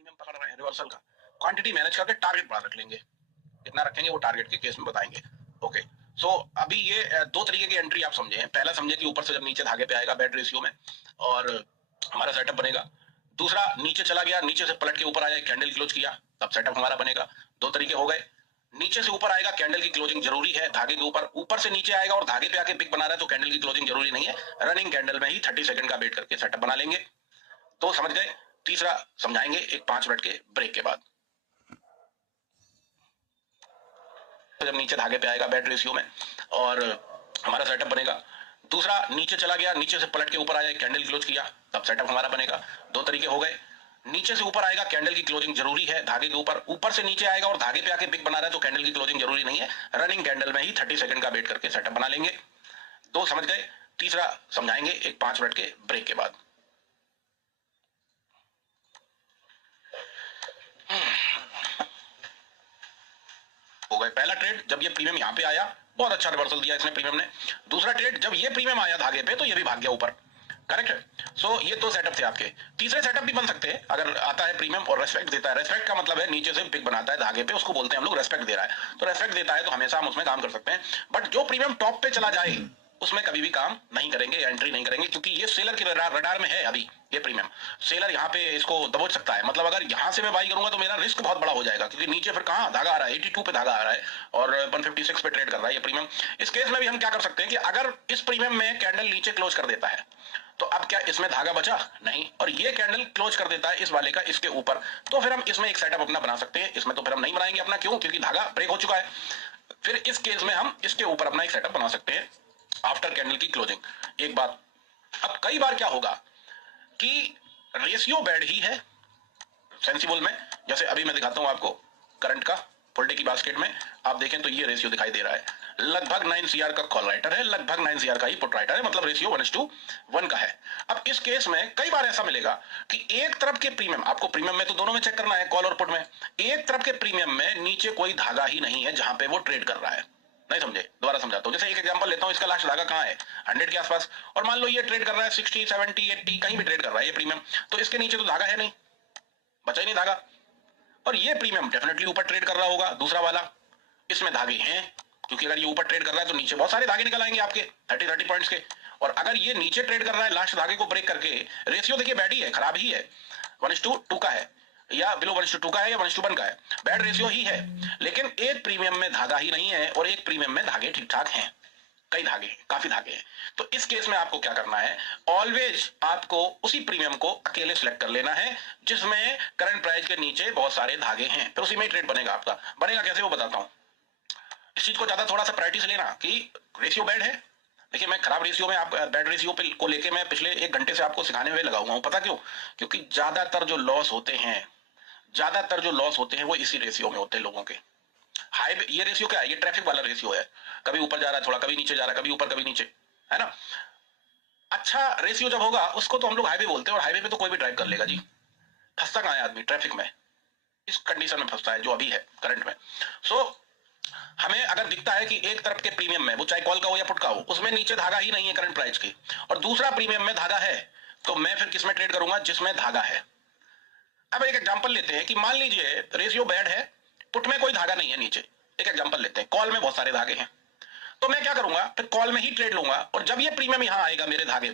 Premium पकड़ रहे हैं रिवर्सल का, क्वांटिटी मैनेज करके टारगेट बढ़ा रख लेंगे, कितना रखेंगे वो टारगेट के केस में बताएंगे। ओके, सो अभी ये दो तरीके की एंट्री आप समझे हैं। पहला समझे कि ऊपर से जब नीचे धागे पे आएगा बैड रेशियो में और हमारा सेटअप बनेगा। दूसरा, नीचे चला गया, नीचे से पलट के ऊपर आया, कैंडल क्लोज किया, तब सेटअप हमारा बनेगा। दो तरीके हो गए। नीचे से ऊपर आएगा, कैंडल की क्लोजिंग जरूरी है धागे के ऊपर। ऊपर से नीचे आएगा और धागे पे आके पिक बना रहा है तो कैंडल की क्लोजिंग जरूरी नहीं है, रनिंग कैंडल में ही 30 सेकंड का वेट करके सेटअप बना लेंगे। तो समझ गए। तीसरा समझाएंगे एक 5 मिनट के ब्रेक के बाद। जब नीचे धागे पे आएगा बैड रेशियो में और हमारा सेटअप बनेगा। दूसरा, नीचे चला गया, नीचे से पलट के ऊपर आया, कैंडल क्लोज किया, तब सेटअप हमारा बनेगा। दो तरीके हो गए। नीचे से ऊपर आएगा, कैंडल की क्लोजिंग जरूरी है धागे के ऊपर। ऊपर से नीचे आएगा और धागे पे आके पिक बना रहा है तो कैंडल की क्लोजिंग जरूरी नहीं है, रनिंग कैंडल में ही 30 सेकंड का वेट करके सेटअप बना लेंगे। दो समझ गए। तीसरा समझाएंगे एक 5 मिनट के ब्रेक के बाद। हो गए। पहला ट्रेड, जब ये प्रीमियम यहां पे आया, बहुत अच्छा रिवर्सल दिया इसने प्रीमियम ने। दूसरा ट्रेड, जब ये प्रीमियम आया धागे पे तो ये भी भाग गया ऊपर। करेक्ट है। सो ये दो सेटअप थे आपके। तीसरे सेटअप भी बन सकते हैं अगर आता है प्रीमियम और रेस्पेक्ट देता है। रेस्पेक्ट का मतलब है नीचे से पिक बनाता है धागे पे, उसको बोलते हैं हम लोग रेस्पेक्ट दे रहा है। तो रेस्पेक्ट देता है तो हमेशा हम उसमें काम कर सकते हैं। बट जो प्रीमियम टॉप पे चला जाए उसमें कभी भी काम नहीं करेंगे, एंट्री नहीं करेंगे, क्योंकि ये सेलर के रडार में है अभी। ये प्रीमियम सेलर यहाँ पे इसको दबोच सकता है। मतलब अगर यहाँ से मैं बाई करूंगा तो मेरा रिस्क बहुत बड़ा हो जाएगा, क्योंकि नीचे फिर कहाँ धागा आ रहा है, 82 पे धागा आ रहा है और 156 पे ट्रेड कर रहा है ये प्रीमियम। इस केस में भी हम क्या कर सकते हैं कि अगर इस प्रीमियम में कैंडल नीचे क्लोज कर देता है तो अब क्या इसमें धागा बचा नहीं, और ये कैंडल क्लोज कर देता है इस वाले का इसके ऊपर, तो फिर हम इसमें एक सेटअप अपना बना सकते हैं। इसमें तो फिर हम नहीं बनाएंगे अपना, क्यों? क्योंकि धागा ब्रेक हो चुका है। फिर इस केस में हम इसके ऊपर अपना एक सेटअप बना सकते हैं आफ्टर कैंडल की क्लोजिंग। एक बात, अब कई बार क्या होगा कि रेशियो बैड ही है सेंसिबल में। जैसे अभी मैं दिखाता हूं आपको करंट का फुल डे की बास्केट में, आप देखें तो ये रेशियो दिखाई दे रहा है, लगभग 9 CR का कॉल राइटर है, लगभग 9 CR का ही पुट राइटर है, मतलब रेशियो 1:1 का है। अब इस केस में कई बार ऐसा मिलेगा कि एक तरफ के प्रीमियम, आपको प्रीमियम में तो दोनों में चेक करना है, कॉल और पुट में, एक तरफ के प्रीमियम में नीचे कोई धागा ही नहीं है जहां पे वो ट्रेड कर रहा है। नहीं समझे? दोबारा समझाता हूं। जैसे एक एग्जांपल लेता हूं, इसका लास्ट धागा कहां है? 100 के आसपास, और मान लो ये ट्रेड कर रहा है 60, 70, 80 कहीं भी ट्रेड कर रहा है ये प्रीमियम, तो इसके नीचे तो धागा है नहीं, बचा ही नहीं धागा। और ये प्रीमियम डेफिनेटली ऊपर ट्रेड कर रहा होगा, दूसरा वाला, इसमें धागे हैं, क्योंकि अगर ये ऊपर ट्रेड कर रहा है तो नीचे बहुत सारे धागे निकल आएंगे आपके 30 पॉइंट्स के। और अगर ये नीचे ट्रेड कर रहा है लास्ट धागे को ब्रेक करके, रेशियो देखिए बैड ही है, खराब ही है, 1:2 का है, या बिलो 1:2 का है, या 1:1 का है, बैड रेशियो ही है। लेकिन एक प्रीमियम में धागा ही नहीं है और एक प्रीमियम में धागे ठीक ठाक हैं, कई धागे हैं, काफी धागे हैं। तो इस केस में आपको क्या करना है, ऑलवेज आपको उसी प्रीमियम को अकेले सिलेक्ट कर लेना है जिसमें करंट प्राइस के नीचे बहुत सारे धागे हैं, फिर उसी में ट्रेड बनेगा आपका। बनेगा कैसे वो बताता हूं। इस चीज को ज्यादा थोड़ा सा प्रायोरिटी से लेना कि रेशियो बैड है। देखिए, मैं खराब रेशियो में आप बैड रेशियो को लेके मैं पिछले 1 घंटे से आपको सिखाने में लगा हुआ हूं। पता क्यों? क्योंकि ज्यादातर जो लॉस होते हैं वो इसी रेशियो में होते हैं लोगों के। हाई, ये रेशियो क्या है? ये ट्रैफिक वाला रेशियो है, कभी ऊपर जा रहा है थोड़ा, कभी नीचे जा रहा है, कभी ऊपर कभी नीचे, है ना। अच्छा रेशियो जब होगा उसको तो हम लोग हाईवे बोलते हैं, और हाईवे पे तो कोई भी ड्राइव कर लेगा जी। फंसता कहां है आदमी? ट्रैफिक में, इस कंडीशन में फंसता है जो अभी है करंट में। सो हमें अगर दिखता है कि एक तरफ के प्रीमियम में, वो चाहे कॉल का हो या पुट का हो, उसमें नीचे धागा ही नहीं है करंट प्राइस के, और दूसरा प्रीमियम में धागा है, तो मैं फिर किसमें ट्रेड करूंगा? जिसमें धागा है। अब एक एग्जांपल लेते हैं कि मान लीजिए रेशियो बैड है, पुट में कोई धागा नहीं है नीचे। एक एग्जांपल लेते हैं, कॉल में बहुत सारे धागे हैं, तो मैं क्या करूंगा? फिर कॉल में ही ट्रेड लूंगा, और जब ये प्रीमियम यहां आएगा मेरे धागे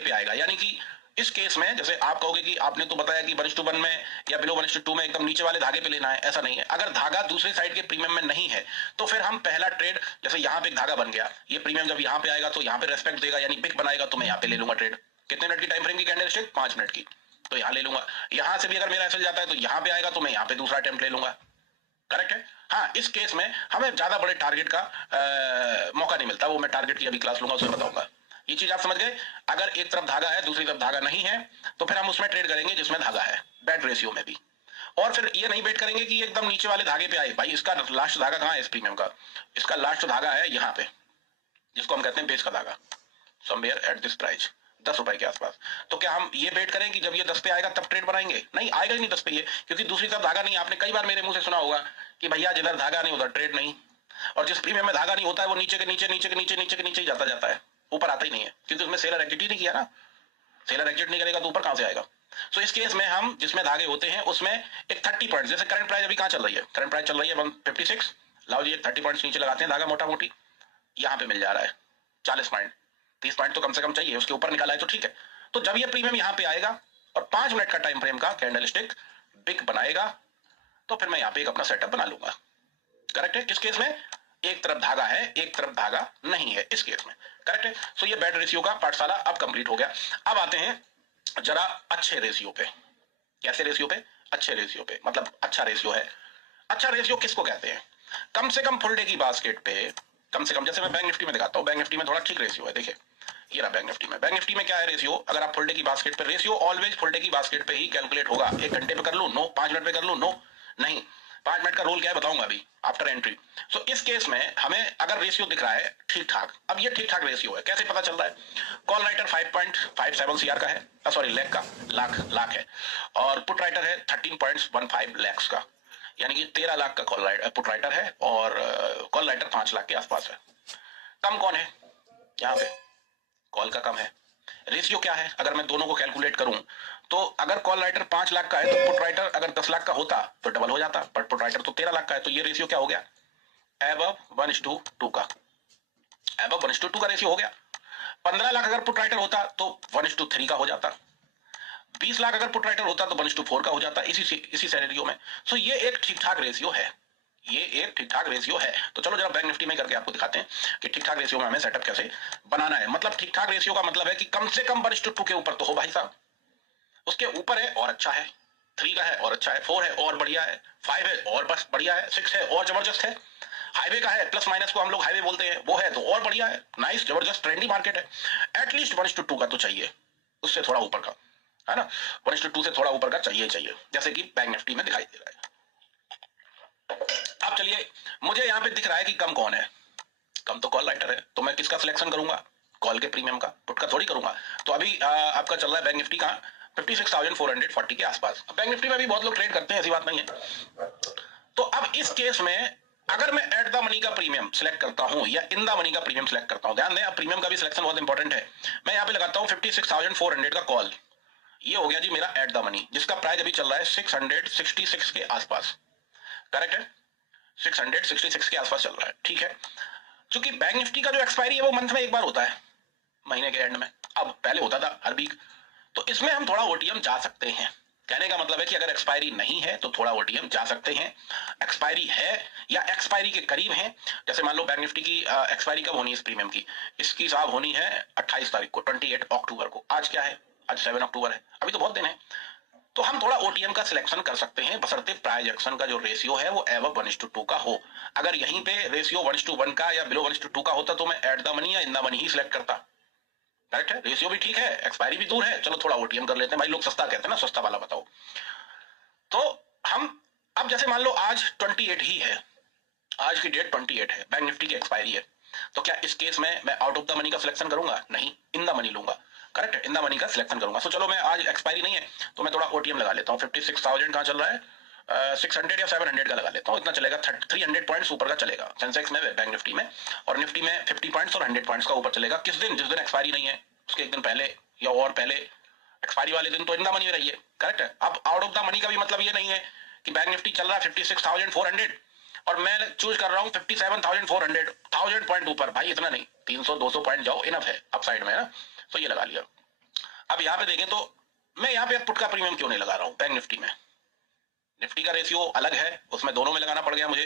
पे आएगा, यानी कि इस केस में जैसे आप कहोगे कि आपने तो बताया कि 1:1 में या बिलो 1:2 में एकदम नीचे वाले धागे पे लेना है, ऐसा नहीं है। अगर धागा दूसरे साइड के प्रीमियम में नहीं है तो फिर हम पहला ट्रेड, जैसे यहां पे एक धागा बन गया, ये प्रीमियम जब यहां पे आएगा तो यहां पे रेस्पेक्ट देगा, यानी पिक बनाएगा, तो मैं यहां पे ले लूंगा ट्रेड। कितने मिनट की टाइम फ्रेम की कैंडल स्टिक? 5 मिनट की, तो यहां ले लूंगा। यहां से भी अगर मेरा एसएल जाता है तो यहां पे आएगा, तो मैं यहां पे दूसरा अटेम्प्ट ले लूंगा। करेक्ट है। हाँ, इस केस में हमें ज्यादा बड़े टारगेट का मौका नहीं मिलता, वो मैं टारगेट की अभी क्लास लूंगा, उसमें बताऊंगा। ये चीज आप समझ गए। अगर एक तरफ धागा है दूसरी तरफ धागा नहीं है तो फिर हम उसमें ट्रेड करेंगे जिसमें धागा है, बैड रेशियो में भी। और फिर ये नहीं वेट करेंगे कि एकदम नीचे वाले धागे पे आए। भाई इसका लास्ट धागा कहां है इस प्रीमियम का? इसका लास्ट धागा है यहाँ पे, जिसको हम कहते हैं बेस का धागा, समवेयर एट दिस प्राइस, 10 रुपए के आसपास। तो क्या हम ये वेट करें कि जब ये 10 पे आएगा तब ट्रेड बनाएंगे? नहीं, आएगा ही नहीं 10 पे ये, क्योंकि दूसरी तरफ धागा नहीं। आपने कई बार मेरे मुंह से सुना होगा कि भैया जिधर धागा नहीं उधर ट्रेड नहीं, और जिस प्रीमियम में धागा नहीं होता है वो नीचे के नीचे नीचे के नीचे नीचे के नीचे ही जाता जाता है, ऊपर आता ही नहीं है, क्योंकि उसमें सेलर एग्जिट ही नहीं किया ना। सेलर एग्जिट नहीं करेगा तो ऊपर कहां से आएगा? सो इस केस में हम जिसमें धागे होते हैं उसमें एक 30 पॉइंट, जैसे करंट प्राइस अभी कहां चल रही है, करंट प्राइस चल रही है 156, लाओ जी 30 पॉइंट नीचे लगाते हैं धागा मोटा मोटी, यहां पे मिल जा रहा है 40 पॉइंट, 30 पॉइंट तो कम से कम चाहिए, उसके ऊपर निकाला है तो ठीक है। तो जब ये प्रीमियम यहां पे आएगा और 5 मिनट का टाइम फ्रेम का कैंडल स्टिक बिग बनाएगा, तो फिर मैं यहां पे एक अपना सेटअप बना लूंगा। करेक्ट है? किस केस में? एक तरफ धागा है, एक तरफ धागा नहीं है, इस केस में। करेक्ट है? सो ये बैड रेशियो का पाठशाला अब कंप्लीट हो गया। अब आते हैं जरा अच्छे रेशियो पे। कैसे रेशियो पे? अच्छे रेशियो पे, मतलब अच्छा रेशियो है। अच्छा रेशियो किसको कहते हैं? कम से कम फुल डे की बास्केट पे, कम से कम, जैसे मैं बैंक निफ्टी में दिखाता हूं, बैंक निफ्टी में थोड़ा ठीक रेशियो है। देखिए ये रहा बैंक निफ्टी में। बैंक निफ्टी में क्या है रेशियो? अगर आप फुल डे की बास्केट पे, रेशियो ऑलवेज फुल डे की बास्केट पे ही कैलकुलेट होगा। 1 घंटे पे कर लूं नो, 5 मिनट पे कर लूं नो, नहीं। 5 मिनट का रूल क्या है बताऊंगा अभी आफ्टर एंट्री। सो इस केस में हमें अगर रेशियो दिख रहा है ठीक ठाक, अब ये ठीक ठाक रेशियो है, कैसे पता चल रहा है? कॉल राइटर 5.57 सीआर का है, सॉरी लाख का, लाख है, और पुट राइटर है 13.15 लाख का, यानी कि 13 लाख का कॉल राइटर पुट राइटर है, और कॉल राइटर 5 लाख के आसपास है। कम कौन है यहाँ पे? कॉल का कम है। रेशियो क्या है? अगर मैं दोनों को कैलकुलेट करूं तो अगर कॉल राइटर 5 लाख का है तो पुट राइटर अगर 10 लाख का होता तो डबल हो जाता, बट पुट राइटर तो 13 लाख का है, तो ये रेशियो क्या हो गया? एबव 1:2 का, एबव 1:2 का रेशियो हो गया। 15 लाख अगर पुट राइटर होता तो 1:3 का हो जाता। 20 लाख अगर पुट राइटर होता तो 1:4 का हो जाता, इसी सिनेरियो में। सो ये एक ठीक ठाक रेशियो है, ये एक ठीक ठाक रेशियो है। तो चलो जरा बैंक निफ्टी में करके आपको दिखाते हैं कि ठीक ठाक रेशियो में हमें सेटअप कैसे बनाना है। मतलब ठीक ठाक रेशियो का मतलब है कि कम से कम 1:2 के ऊपर तो हो भाई साहब, उसके ऊपर है और अच्छा है, 3 का है और अच्छा है, 4 है और बढ़िया है, 5 है और बस बढ़िया है, 6 है और जबरदस्त है, हाईवे का है, प्लस माइनस को हम लोग हाईवे बोलते हैं, वो है तो और बढ़िया है, नाइस, जबरदस्त, ट्रेंडी मार्केट है। एटलीस्ट 1:2 का तो चाहिए, उससे थोड़ा ऊपर का, है ना, 1:2 से थोड़ा ऊपर का चाहिए, जैसे कि बैंक निफ्टी में दिखाई दे रहा है। अब चलिए, मुझे यहाँ पे दिख रहा है कि कम कौन है? कम तो कॉल राइटर है, तो मैं किसका सिलेक्शन करूंगा? कॉल के प्रीमियम का, पुट का थोड़ी करूंगा। तो अभी आपका चल रहा है बैंक निफ्टी का 56,440 के आसपास। बैंक निफ्टी में भी बहुत लोग ट्रेड करते हैं, ऐसी बात नहीं है। तो अब इस केस में अगर मैं एट द मनी का प्रीमियम सिलेक्ट करता हूं या इन द मनी का प्रीमियम सिलेक्ट करता हूं, ध्यान दें अब प्रीमियम का भी सिलेक्शन बहुत इंपॉर्टेंट है। मैं यहां पे लगाता हूं 56,400 का कॉल, ये हो गया जी मेरा एट द मनी, जिसका प्राइस अभी चल रहा है 666 के आसपास। करेक्ट है? 666 के आसपास चल रहा है, ठीक है। क्योंकि बैंक निफ्टी का जो एक्सपायरी है वो मंथ में एक बार होता है, महीने के एंड में, अब पहले होता था हर वीक, तो इसमें हम थोड़ा ओटीएम जा सकते हैं। कहने का मतलब है कि अगर एक्सपायरी नहीं है तो थोड़ा ओटीएम जा सकते हैं, एक्सपायरी है या एक्सपायरी के करीब है। जैसे मान लो बैंक निफ्टी की एक्सपायरी कब होनी है इस प्रीमियम की? इसकी साहब होनी है 28 तारीख को, 28 अक्टूबर को। आज क्या है? आज 7 अक्टूबर है, अभी तो बहुत दिन है। तो हम थोड़ा ओटीएम का सिलेक्शन कर सकते हैं, बशर्ते प्राइस एक्शन का जो रेशियो है वो एबव 1:2 का हो। अगर यहीं पे रेशियो 1:1 का या बिलो 1:2 का होता तो मैं एट द मनी या in the money he select करता। करेक्ट है? रेशियो भी ठीक है, एक्सपायरी भी दूर है, चलो थोड़ा ओटीएम कर लेते हैं भाई, लोग सस्ता कहते हैं ना, सस्ता वाला बताओ। तो हम अब जैसे मान लो आज 28 ही है, आज की डेट 28 है, बैंक निफ्टी की एक्सपायरी है, तो क्या इस केस में मैं आउट ऑफ द मनी का सिलेक्शन करूंगा? नहीं, इन द मनी लूंगा। करेक्ट है? इन द मनी का सिलेक्शन करूंगा। सो चलो मैं आज एक्सपायरी नहीं है तो मैं थोड़ा ओटीएम लगा लेता हूँ। 56,000 कहां चल रहा है? 600 या 700 का लगा लेता हूँ, इतना चलेगा, 300 पॉइंट्स ऊपर का चलेगा सेंसेक्स में, बैंक निफ्टी में, और निफ्टी में 50 पॉइंट्स और 100 पॉइंट्स का ऊपर चलेगा। किस दिन? जिस दिन एक्सपायरी नहीं है, उसके एक दिन पहले या और पहले, एक्सपायरी वाले दिन तो इन द मनी में रहिए। करेक्ट है? अब आउट ऑफ द मनी का भी मतलब ये नहीं है कि बैंक निफ्टी चल रहा है 56,400 और मैं चूज कर रहा हूँ 57,400, 1000 पॉइंट ऊपर, भाई इतना नहीं, 300-200 पॉइंट जाओ, इनफ है अपसाइड में, है ना। तो ये लगा लिया। अब यहाँ पे देखें तो मैं यहाँ पे पुट का प्रीमियम क्यों नहीं लगा रहा हूँ बैंक निफ्टी में? निफ्टी का रेशियो अलग है, उसमें दोनों में लगाना पड़ गया मुझे,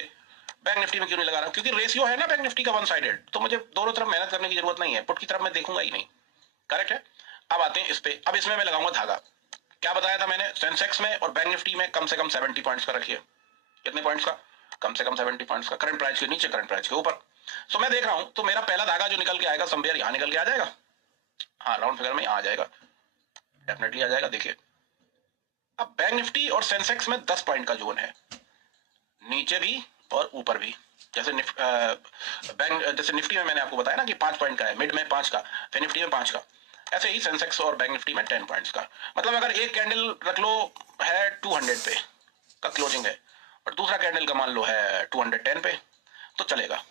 बैंक निफ्टी में क्यों नहीं लगा रहा हूँ? क्योंकि रेशियो है ना बैंक निफ्टी का वन साइडेड, तो मुझे दोनों तरफ मेहनत करने की जरूरत नहीं है, पुट की तरफ मैं देखूंगा ही नहीं। करेक्ट है? अब आते हैं इस पे, अब इसमें मैं लगाऊंगा धागा। क्या बताया था मैंने? सेंसेक्स में और बैंक निफ्टी में कम से कम 70 पॉइंट्स का रखिए। कितने पॉइंट्स का? कम से कम 70 पॉइंट्स का, करंट प्राइस के नीचे, करंट प्राइस के ऊपर। सो मैं देख रहा हूं तो मेरा पहला धागा जो निकल के आएगा समवेयर यहां निकल के आ जाएगा, हाँ राउंड फिगर में आ जाएगा, डेफिनेटली आ जाएगा। देखिए अब बैंक निफ्टी और सेंसेक्स में 10 पॉइंट का जोन है, नीचे भी और ऊपर भी। जैसे जैसे निफ्टी में मैंने आपको बताया ना कि 5 पॉइंट का है, मिड में 5 का, फिर निफ्टी में 5 का, ऐसे ही सेंसेक्स और बैंक निफ्टी में 10 पॉइंट्स का। मतलब अगर एक कैंडल रख लो है 200 पे का क्लोजिंग है और दूसरा कैंडल का मान लो है 210 पे, तो चलेगा।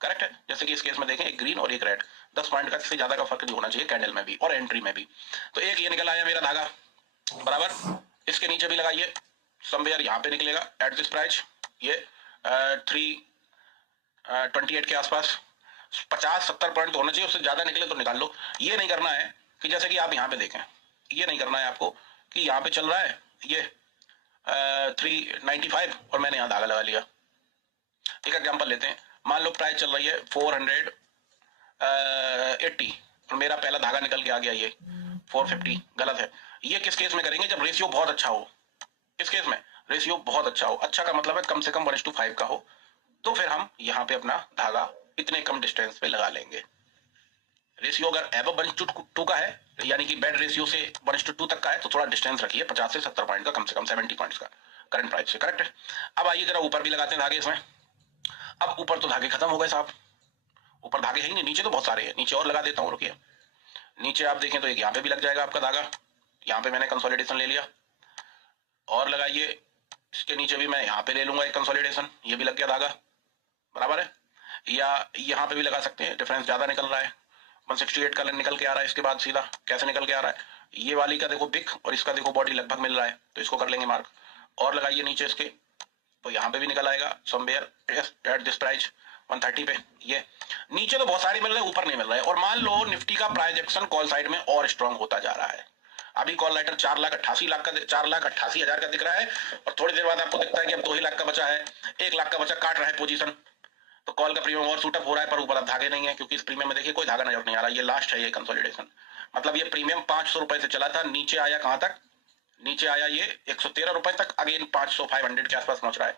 करेक्ट है? जैसे कि इस केस में देखें, एक ग्रीन और एक रेड, 10 पॉइंट का से ज्यादा का फर्क नहीं होना चाहिए कैंडल में भी और एंट्री में भी। तो एक ये निकल आया मेरा धागा, बराबर। इसके नीचे भी लगाइए, समवेयर यहाँ पे निकलेगा एट दिस प्राइस, ये 328 के आसपास। 50-70 पॉइंट तो होना चाहिए, उससे ज्यादा निकले तो निकाल लो। ये नहीं करना है कि जैसे कि आप यहाँ पे देखें, ये नहीं करना है आपको कि यहाँ पे चल रहा है ये 395 और मैंने यहाँ धागा लगा लिया। एक एग्जांपल लेते हैं, मान लो प्राइस चल रही है 480 और मेरा पहला धागा निकल के आ गया ये 450, गलत है। ये किस केस में करेंगे? जब रेशियो बहुत अच्छा हो। इस केस में रेशियो बहुत अच्छा हो, अच्छा का मतलब है कम से कम 1:5 का हो, तो फिर हम यहाँ पे अपना धागा इतने कम डिस्टेंस पे लगा लेंगे। रेशियो अगर एबव 1:2 का है, यानी कि बेड रेशियो से 1:2 तक का है, तो थोड़ा डिस्टेंस रखिए 50 से 70 पॉइंट का, कम से कम 70 पॉइंट्स का करंट प्राइस से। करेक्ट है। अब आइए जरा ऊपर भी लगाते हैं धागे इसमें। अब ऊपर तो धागे खत्म हो गए साहब, ऊपर धागे है ही नहीं, नीचे तो बहुत सारे हैं, नीचे और लगा देता हूँ, रुकिए। नीचे आप देखें तो एक यहाँ पे भी लग जाएगा आपका धागा, यहाँ पे मैंने कंसोलिडेशन ले लिया और लगाइए। इसके नीचे भी मैं यहाँ पे ले लूंगा एक कंसोलिडेशन, ये भी लग गया धागा, बराबर है। या यहाँ पे भी लगा सकते हैं, डिफरेंस ज्यादा निकल रहा है, 168 का निकल के आ रहा है। इसके बाद सीधा कैसे निकल के आ रहा है, ये वाली का देखो बिग और इसका देखो बॉडी लगभग मिल रहा है, तो इसको कर लेंगे मार्क और लगाइए नीचे इसके, तो यहाँ पे भी निकल आएगा समवेयर एट दिस प्राइस 130 पे। ये नीचे तो बहुत सारे मिल रहे हैं, ऊपर नहीं मिल रहा है। और मान लो निफ्टी का प्राइस एक्शन कॉल साइड में और स्ट्रांग होता जा रहा है। अभी कॉल लेटर 4,88,000 का 4,88,000 का दिख रहा है और थोड़ी देर बाद आपको दिखता है कि अब 2 ही लाख का बचा है, 1 लाख का बचा, काट रहा है पोजीशन, तो कॉल का प्रीमियम और सूटअप हो रहा है, पर ऊपर अब धागे नहीं है, क्योंकि इस प्रीमियम में देखिए कोई धागा नजर नहीं आ रहा। ये लास्ट है ये कंसोलिडेशन, मतलब ये प्रीमियम 500 रुपए से चला था, नीचे आया कहां तक, नीचे आया ये 113 रुपए तक, अगेन 500-500 के आसपास पहुंच रहा है।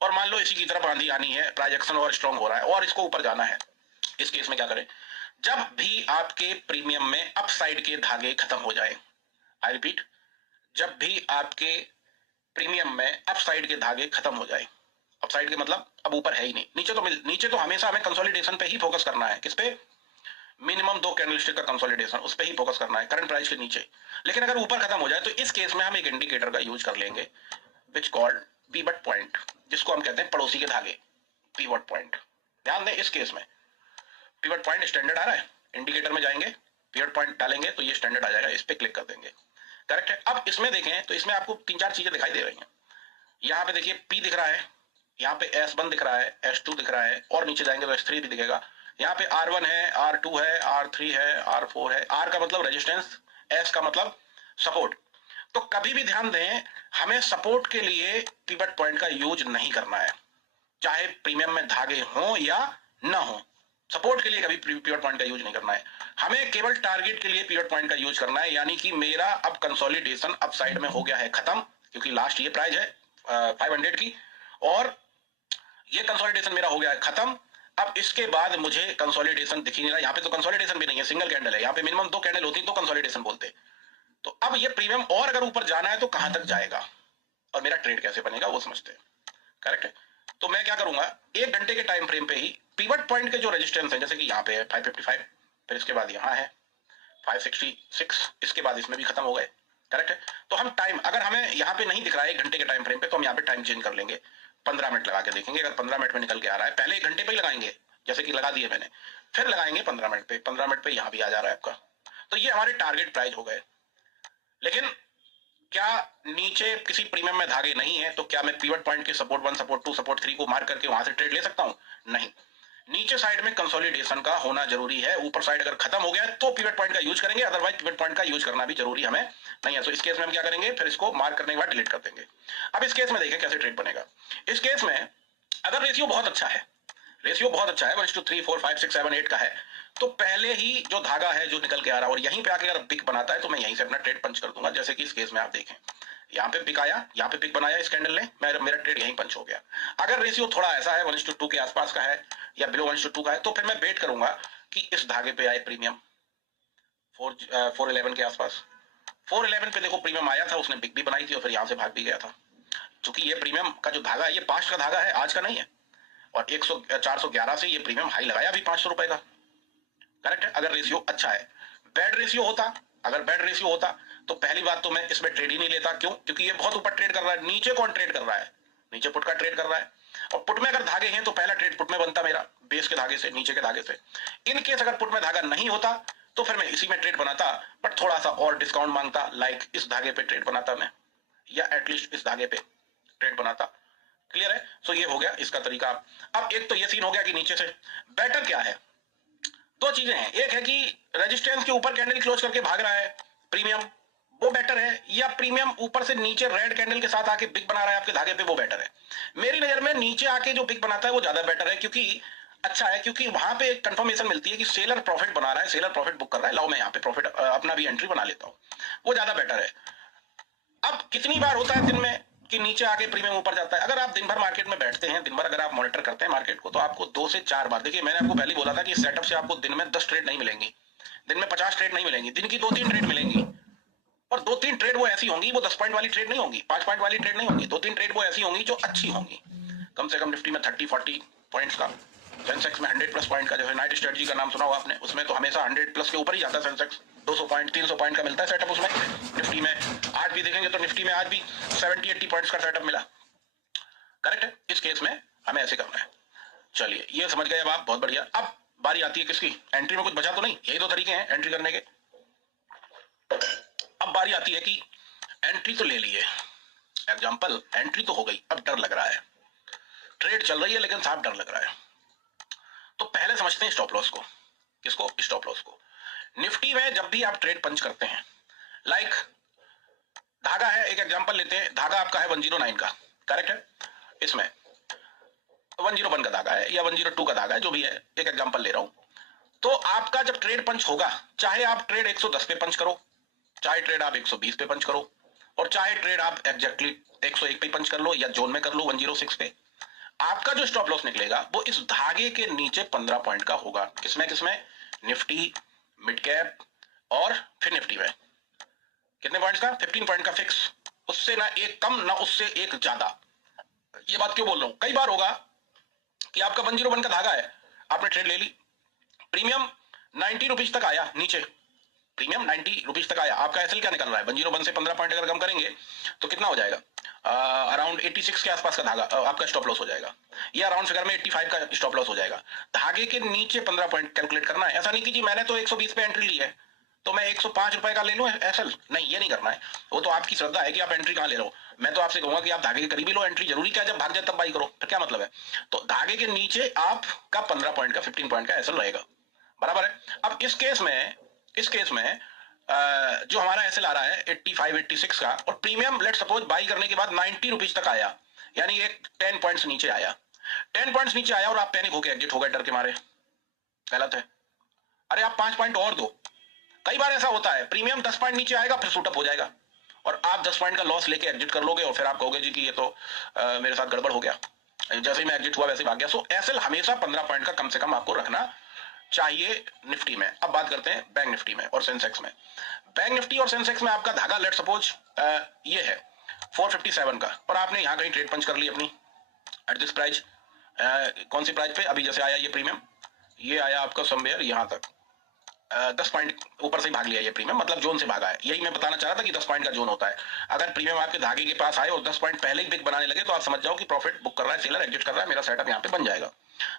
और मान लो इसी की तरफ आंधी आनी है, प्राइजेक्शन और स्ट्रांग हो रहा है और इसको ऊपर जाना है। इस केस में क्या करें? जब भी आपके प्रीमियम में अपसाइड के धागे खत्म हो जाए, आई रिपीट, जब भी आपके प्रीमियम में अपसाइड के धागे खत्म हो जाए, अपसाइड के मतलब अब ऊपर है ही नहीं, नीचे तो हमेशा हमें कंसोलिडेशन पे ही फोकस करना है। किस पे? मिनिमम 2 कैंडलस्टिक का कंसोलिडेशन, उस पे ही फोकस करना है करंट प्राइस के नीचे। लेकिन अगर ऊपर खत्म हो जाए तो इस केस में हम एक इंडिकेटर का यूज कर लेंगे, विच कॉल्ड पिवट पॉइंट, जिसको हम कहते हैं पड़ोसी के धागे, पिवट पॉइंट। ध्यान दें, इस केस में पिवट पॉइंट स्टैंडर्ड आ रहा है, इंडिकेटर में जाएंगे, पिवट पॉइंट डालेंगे तो ये स्टैंडर्ड आ जाएगा, इस पे क्लिक कर देंगे। करेक्ट है। अब इसमें देखें तो इसमें आपको 3-4 चीजें दिखाई दे रही हैं। यहाँ पे देखिए P दिख रहा है, यहाँ पे S1 दिख रहा है, S2 दिख रहा है, और नीचे जाएंगे तो S3 भी दिखेगा। यहाँ पे R1 है, R2 है, R3 है, R4 है। R का मतलब रेजिस्टेंस, S का मतलब सपोर्ट। तो कभी भी ध्यान दें, हमें सपोर्ट के लिए पिवट पॉइंट का यूज नहीं करना है, चाहे प्रीमियम में धागे हो या ना हो। सपोर्ट के लिए कभी पिवट पॉइंट का यूज नहीं करना है, हमें केवल टारगेट के लिए पिवट पॉइंट का यूज करना है। यानी कि मेरा अब कंसोलिडेशन अप साइड में हो गया है खत्म, क्योंकि लास्ट ये प्राइस है 500 की, और ये कंसोलिडेशन मेरा हो गया है खत्म। अब इसके बाद मुझे कंसोलिडेशन दिख ही नहीं रहा, यहाँ पे तो कंसोलिडेशन भी नहीं है, सिंगल कैंडल है, यहाँ पे मिनिमम 2 कैंडल होती तो कंसोलिडेशन बोलते। तो अब ये प्रीमियम और अगर ऊपर जाना है तो कहां तक जाएगा और मेरा ट्रेड कैसे बनेगा वो समझते हैं। करेक्ट है। तो मैं क्या करूंगा, 1 घंटे के टाइम फ्रेम पे ही पिवट पॉइंट के जो रेजिस्टेंस है, जैसे कि यहाँ पे है 555, फिर इसके बाद यहाँ है 566, इसके बाद इसमें भी खत्म हो गए। करेक्ट है। तो हम टाइम, अगर हमें यहाँ पे नहीं दिख रहा है 1 घंटे के टाइम फ्रेम पे, तो हम यहाँ पे टाइम चेंज कर लेंगे, 15 मिनट लगा के देखेंगे। अगर 15 मिनट में निकल के आ रहा है, पहले 1 घंटे पे ही लगाएंगे, जैसे कि लगा दिए मैंने, फिर लगाएंगे 15 मिनट पे, 15 मिनट पे यहाँ भी आ जा रहा है आपका। तो ये हमारे टारगेट प्राइस हो गए। लेकिन क्या नीचे किसी प्रीमियम में धागे नहीं है, तो क्या मैं पिवट पॉइंट के सपोर्ट 1, सपोर्ट 2, सपोर्ट 3 को मार्क करके वहां से ट्रेड ले सकता हूं? नहीं, नीचे साइड में कंसोलिडेशन का होना जरूरी है। ऊपर साइड अगर खत्म हो गया तो पिवट पॉइंट का यूज करेंगे, अदरवाइज पिवट पॉइंट का यूज करना भी जरूरी हमें नहीं है। तो इस केस में हम क्या करेंगे, फिर इसको मार्क करने के बाद डिलीट कर देंगे। अब इस केस में देखें कैसे ट्रेड बनेगा। इस केस में अगर रेशियो बहुत अच्छा है, रेशियो बहुत अच्छा है, 1:3, 4, 5, 6, 7, 8 का है, तो पहले ही जो धागा है जो निकल के आ रहा है और यहीं पे आके अगर पिक बनाता है तो मैं यहीं से अपना ट्रेड पंच कर दूंगा। जैसे कि इस केस में आप देखें, यहाँ पे पिक आया, यहाँ पे पिक बनाया इस कैंडल ने, मेरा ट्रेड यहीं पंच हो गया। अगर रेशियो थोड़ा ऐसा है 1:2 के आसपास का है या बिलो 1:2 का है, तो फिर मैं वेट करूंगा कि इस धागे पे आए प्रीमियम 411 के आसपास। 411 पे देखो प्रीमियम आया था, उसने पिक भी बनाई थी और फिर यहाँ से भाग भी गया था। क्योंकि ये प्रीमियम का जो धागा है ये पास्ट का धागा है, आज का नहीं है, और 411 से ये प्रीमियम हाई लगाया भी 500 रुपए का। करेक्ट है। अगर रेशियो अच्छा है, बैड रेशियो होता, अगर बैड रेशियो होता तो पहली बात तो मैं इसमें ट्रेड ही नहीं लेता। क्यों? क्योंकि ये बहुत ऊपर ट्रेड कर रहा है, नीचे कौन ट्रेड कर रहा है? नीचे पुट का ट्रेड कर रहा है, और पुट में अगर धागे हैं तो पहला ट्रेड पुट में बनता मेरा, बेस के धागे से, नीचे के धागे से। इन केस अगर पुट में धागा नहीं होता तो फिर मैं इसी में ट्रेड बनाता, बट थोड़ा सा और डिस्काउंट मांगता, लाइक इस धागे पे ट्रेड बनाता मैं, या एटलीस्ट इस धागे पे ट्रेड बनाता। क्लियर है? सो ये हो गया इसका तरीका। अब एक तो ये सीन हो गया कि नीचे से बेटर क्या है, दो चीजें हैं, एक है कि रेजिस्टेंस के ऊपर कैंडल क्लोज करके भाग रहा है प्रीमियम, वो बेटर है, या प्रीमियम ऊपर से नीचे रेड कैंडल के साथ आके बिग बना रहा है आपके धागे पे, वो बेटर है। मेरी नजर में नीचे आके जो बिग बनाता है वो ज्यादा बेटर है, क्योंकि अच्छा है, क्योंकि वहां पे एक कंफर्मेशन मिलती है कि सेलर प्रॉफिट बना रहा है, सेलर प्रॉफिट बुक कर रहा है, लाओ मैं यहाँ पे प्रॉफिट अपना भी एंट्री बना लेता हूँ, वो ज्यादा बेटर है। अब कितनी बार होता है दिन में कि नीचे आके प्रीमियम ऊपर जाता है? अगर आप दिन भर मार्केट में बैठते हैं, दिन भर अगर आप मॉनिटर करते हैं मार्केट को, तो आपको 2 से 4 बार, देखिए मैंने आपको पहले बोला था कि इस सेटअप से आपको दिन में 10 ट्रेड नहीं मिलेंगी, दिन में 50 ट्रेड नहीं मिलेंगी, दिन की 2-3 ट्रेड मिलेंगी, और 2-3 ट्रेड वो ऐसी होंगी, वो 10 पॉइंट वाली ट्रेड नहीं होंगी, 5 पॉइंट वाली ट्रेड नहीं होंगी, 2-3 ट्रेड वो ऐसी होंगी जो अच्छी होंगी, कम से कम निफ्टी में 30-40 पॉइंट्स का, सेंसेक्स में 100 प्लस पॉइंट का, जैसे नाइट स्ट्रेटजी का नाम सुना होगा आपने, उसमें तो हमेशा 100 प्लस के ऊपर ही जाता है सेंसेक्स, 200 पॉइंट 300 पॉइंट का मिलता है सेटअप उसमें। निफ्टी में आज भी देखेंगे तो निफ्टी में आज भी 70-80 पॉइंट्स का सेटअप मिला। करेक्ट है? इस केस में हमें ऐसे करना है। चलिए ये समझ गए अब आप, बहुत बढ़िया। अब बारी आती है किसकी? एंट्री में कुछ बचा तो नहीं, यही दो तरीके हैं एंट्री करने के। अब बारी आती है कि एंट्री तो ले लिए, एग्जांपल एंट्री तो हो गई, अब डर लग रहा है, ट्रेड चल रही है लेकिन साफ डर लग रहा है। तो पहले समझते हैं स्टॉप लॉस को। किसको? स्टॉप लॉस को। निफ्टी में जब भी आप ट्रेड पंच करते हैं, लाइक धागा है, एक एग्जांपल लेते हैं, धागा आपका है 109 का, करेक्ट है? इसमें 101 का धागा है या 102 का धागा है, जो भी है, एक एग्जांपल ले रहा हूं। तो आपका जब ट्रेड पंच होगा, चाहे आप ट्रेड 110 पे पंच करो, चाहे ट्रेड आप 120 पे पंच करो, और चाहे ट्रेड आप एग्जैक्टली 101 पे पंच कर लो या जोन में कर लो 106 पे, आपका जो स्टॉप लॉस निकलेगा वो इस धागे के नीचे 15 पॉइंट का होगा। किसमें किसमें? निफ्टी, मिड कैप और फिर निफ्टी में कितने पॉइंट्स का? 15 पॉइंट का फिक्स, उससे ना एक कम ना उससे एक ज्यादा। ये बात क्यों बोल रहा हूं? कई बार होगा कि आपका 101 का धागा है, आपने ट्रेड ले ली, प्रीमियम 90 रुपीज तक आया नीचे, प्रीमियम 90 रुपीज तक आया, आपका एसएल क्या निकल रहा है? 101 से 15 पॉइंट अगर कम करेंगे तो कितना हो जाएगा? अराउंड 86 के आसपास का धागा आपका स्टॉप लॉस हो जाएगा, या अराउंड फिगर में 85 का स्टॉप लॉस हो जाएगा। धागे के नीचे 15 पॉइंट कैलकुलेट करना है। ऐसा नहीं कि जी मैंने तो 120 पे एंट्री ली है तो मैं 105 रुपए का ले लूं एसएल, नहीं, ये नहीं करना है। वो तो आपकी श्रद्धा है कि आप एंट्री कहां ले रहे हो। मैं तो आपसे कहूंगा कि आप धागे के करीब ही लो एंट्री, जरूरी क्या जब भाग जाए तब बाई करो, फिर क्या मतलब है? तो धागे के नीचे आपका 15 पॉइंट का 15 पॉइंट का एसएल रहेगा, बराबर है। अब इस केस में जो हमारा एसएल आ रहा है 85-86 का, और प्रीमियम लेट सपोज बाई करने के बाद 90 रुपीज तक आया, यानी एक 10 पॉइंट्स नीचे आया, 10 पॉइंट्स नीचे आया और आप पैनिक होकर एग्जिट हो गए डर के मारे, गलत है। अरे आप 5 पॉइंट और दो। कई बार ऐसा होता है प्रीमियम 10 पॉइंट नीचे आएगा फिर शूटअप हो जाएगा और आप 10 पॉइंट का लॉस लेके एग्जिट कर लोगे, और फिर आप कहोगे जी कि ये तो मेरे साथ गड़बड़ हो गया, जैसे ही मैं एग्जिट हुआ वैसे ही भाग गया। सो एसएल हमेशा 15 पॉइंट का कम से कम आपको रखना चाहिए निफ्टी में। अब बात करते हैं बैंक निफ्टी में और सेंसेक्स में। बैंक निफ्टी और सेंसेक्स में आपका धागा लेट सपोज ये है 457 का, और आपने यहां कहीं ट्रेड पंच कर ली अपनी एट दिस प्राइस, कौन सी प्राइस पे? अभी जैसे आया ये प्रीमियम, ये आया आपका समवेयर यहां तक, 10 पॉइंट ऊपर से भाग लिया ये प्रीमियम, मतलब जोन से भागा है। यही मैं बताना चाह रहा था कि 10 पॉइंट का जोन होता है। अगर प्रीमियम आपके धागे के पास आए और 10 पॉइंट पहले ही बिग बनाने लगे तो आप समझ जाओ कि प्रॉफिट बुक कर रहा है सेलर, एग्जिट कर रहा है, मेरा सेटअप यहाँ पे बन जाएगा,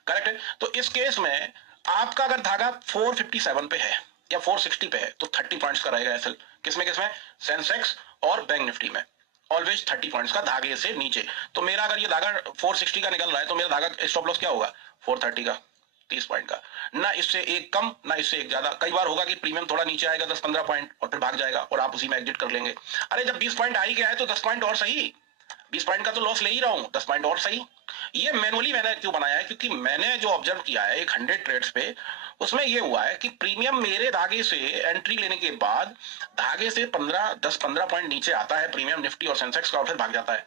करेक्ट है? तो इस केस में आपका अगर धागा 457 पे है या 460 पे है तो 30 पॉइंट्स का रहेगा एसएल। किसमें किसमें? सेंसेक्स और बैंक निफ्टी में ऑलवेज 30 पॉइंट्स का धागे से नीचे। तो मेरा अगर ये धागा 460 का निकल रहा है तो मेरा धागा स्टॉप लॉस क्या होगा? 430 का, 30 पॉइंट का, ना इससे एक कम ना इससे एक ज्यादा। कई बार होगा कि प्रीमियम थोड़ा नीचे आएगा 10-15 पॉइंट और फिर भाग जाएगा और आप उसी में एग्जिट कर लेंगे। अरे जब 20 पॉइंट आ ही गया है तो 10 पॉइंट और सही, 20 पॉइंट का तो लॉस ले ही रहा हूं, 10 पॉइंट और सही। ये मैनुअली मैंने क्यों बनाया है? क्योंकि मैंने जो ऑब्जर्व किया है एक 100 ट्रेड्स पे, उसमें ये हुआ है कि प्रीमियम मेरे धागे से एंट्री लेने के बाद धागे से 10-15 पॉइंट नीचे आता है प्रीमियम निफ्टी और सेंसेक्स का, और फिर भाग जाता है।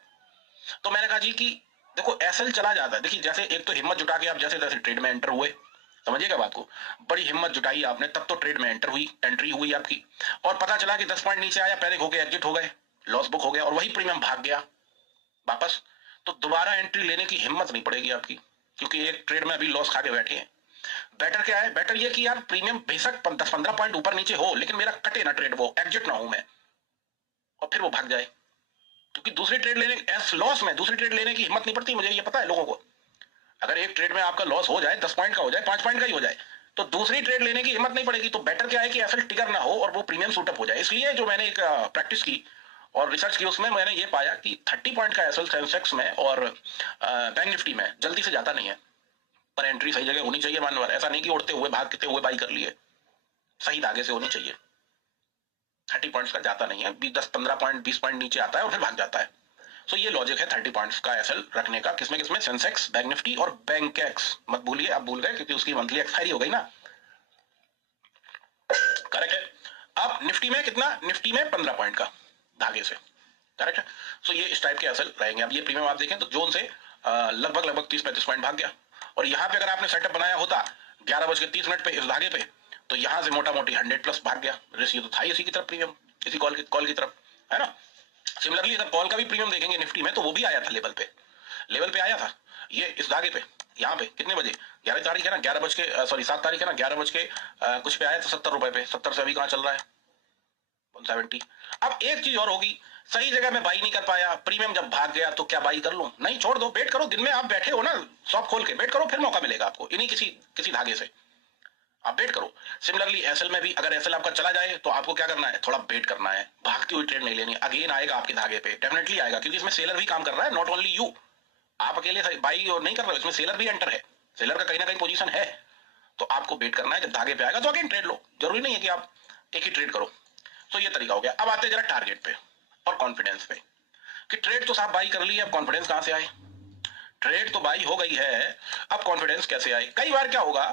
तो मैंने कहा जी कि देखो एसएल चला जाता है। देखिए जैसे एक तो हिम्मत जुटा के आप जैसे जैसे ट्रेड में एंटर हुए, समझिएगा बात को, बड़ी हिम्मत जुटाई आपने, तब तो ट्रेड में एंट्री हुई आपकी, और पता चला कि 10 पॉइंट नीचे आया, पैनिक होकर एग्जिट हो गए, लॉस बुक हो गया और वही प्रीमियम भाग गया वापस। तो दोबारा एंट्री लेने की हिम्मत नहीं पड़ेगी आपकी, क्योंकि एक ट्रेड में अभी लॉस खा के बैठे हैं। बेटर क्या है? बेटर ये कि यार प्रीमियम बेशक 10-15 पॉइंट ऊपर नीचे हो लेकिन मेरा कटे ना ट्रेड, वो एग्जिट ना हूं मैं और फिर वो भाग जाए, क्योंकि दूसरी ट्रेड लेने लॉस में दूसरी ट्रेड लेने की हिम्मत नहीं पड़ती। मुझे ये पता है लोगों को, अगर एक ट्रेड में आपका लॉस हो जाए 10 पॉइंट का हो जाए 5 पॉइंट का ही हो जाए तो दूसरी ट्रेड लेने की हिम्मत नहीं पड़ेगी। तो बेटर क्या है कि एसएल ट्रिगर ना हो और वो प्रीमियम शूटअप हो जाए। इसलिए जो मैंने एक प्रैक्टिस की और रिसर्च की, उसमें मैंने ये पाया कि 30 पॉइंट का एसएल सेंसेक्स में और बैंक निफ्टी में जल्दी से जाता नहीं है, पर एंट्री सही जगह होनी चाहिए। मानवर ऐसा नहीं कि उड़ते हुए भागते हुए बाई कर लिए, सही धागे से होनी चाहिए। 30 पॉइंट्स का जाता नहीं है, 10-15 पॉइंट 20 पॉइंट नीचे आता है और फिर भाग जाता है। सो ये लॉजिक है 30 पॉइंट्स का एसएल रखने का। किसमें किसमें? सेंसेक्स, बैंक निफ्टी और बैंक एक्स। मत भूलिए, आप भूल गए क्योंकि उसकी मंथली एक्सपायरी हो गई ना। करेक्ट है। अब निफ्टी में कितना? निफ्टी में 15 पॉइंट का धागे से। करेक्ट है। सो ये इस टाइप के एसएल रहेंगे। अब ये प्रीमियम आप देखें तो जोन से लगभग 30-35 पॉइंट भाग गया। और यहाँ पे अगर आपने सेटअप बनाया होता 11:30 पे इस धागे पे, तो यहां से मोटा मोटी 100+ भाग गया। रेशियो तो था इसी की तरफ, प्रीमियम इसी कॉल की तरफ, है ना। सिमिलरली अगर कॉल का भी प्रीमियम देखेंगे निफ्टी में, तो वो भी आया था लेवल पे आया था। ये इस धागे पे यहाँ पे कितने बजे? 11 तारीख है ना, 7 तारीख है ना, 11 कुछ पे आया था 70 रुपए पे। 70 से अभी कहाँ चल रहा है? 170। अब एक चीज और होगी, सही जगह में बाई नहीं कर पाया, प्रीमियम जब भाग गया तो क्या बाई कर लूं? नहीं, छोड़ दो, वेट करो। दिन में आप बैठे हो ना शॉप खोल के, वेट करो, फिर मौका मिलेगा आपको इन्हीं किसी धागे से। आप वेट करो। सिमिलरली एसएल में भी अगर एसएल आपका चला जाए तो आपको क्या करना है? थोड़ा वेट करना है, भागती हुई ट्रेड नहीं लेनी। अगेन आएगा आपके धागे पे, डेफिनेटली आएगा, क्योंकि इसमें सेलर भी काम कर रहा है, नॉट ओनली यू। आप अकेले बाई और नहीं कर रहे हो, इसमें सेलर भी एंटर है, सेलर का कहीं ना कहीं पोजीशन है। तो आपको वेट करना है, जब धागे पे आएगा तो अगेन ट्रेड लो। जरूरी नहीं है कि आप एक ही ट्रेड करो। तो ये तरीका हो गया। अब आते हैं जरा टारगेट पे और कॉन्फिडेंस पे, कि ट्रेड तो साहब बाई कर ली है, अब कॉन्फिडेंस कहां से आए? ट्रेड तो बाई हो गई है, अब कॉन्फिडेंस कैसे आए? कई बार क्या होगा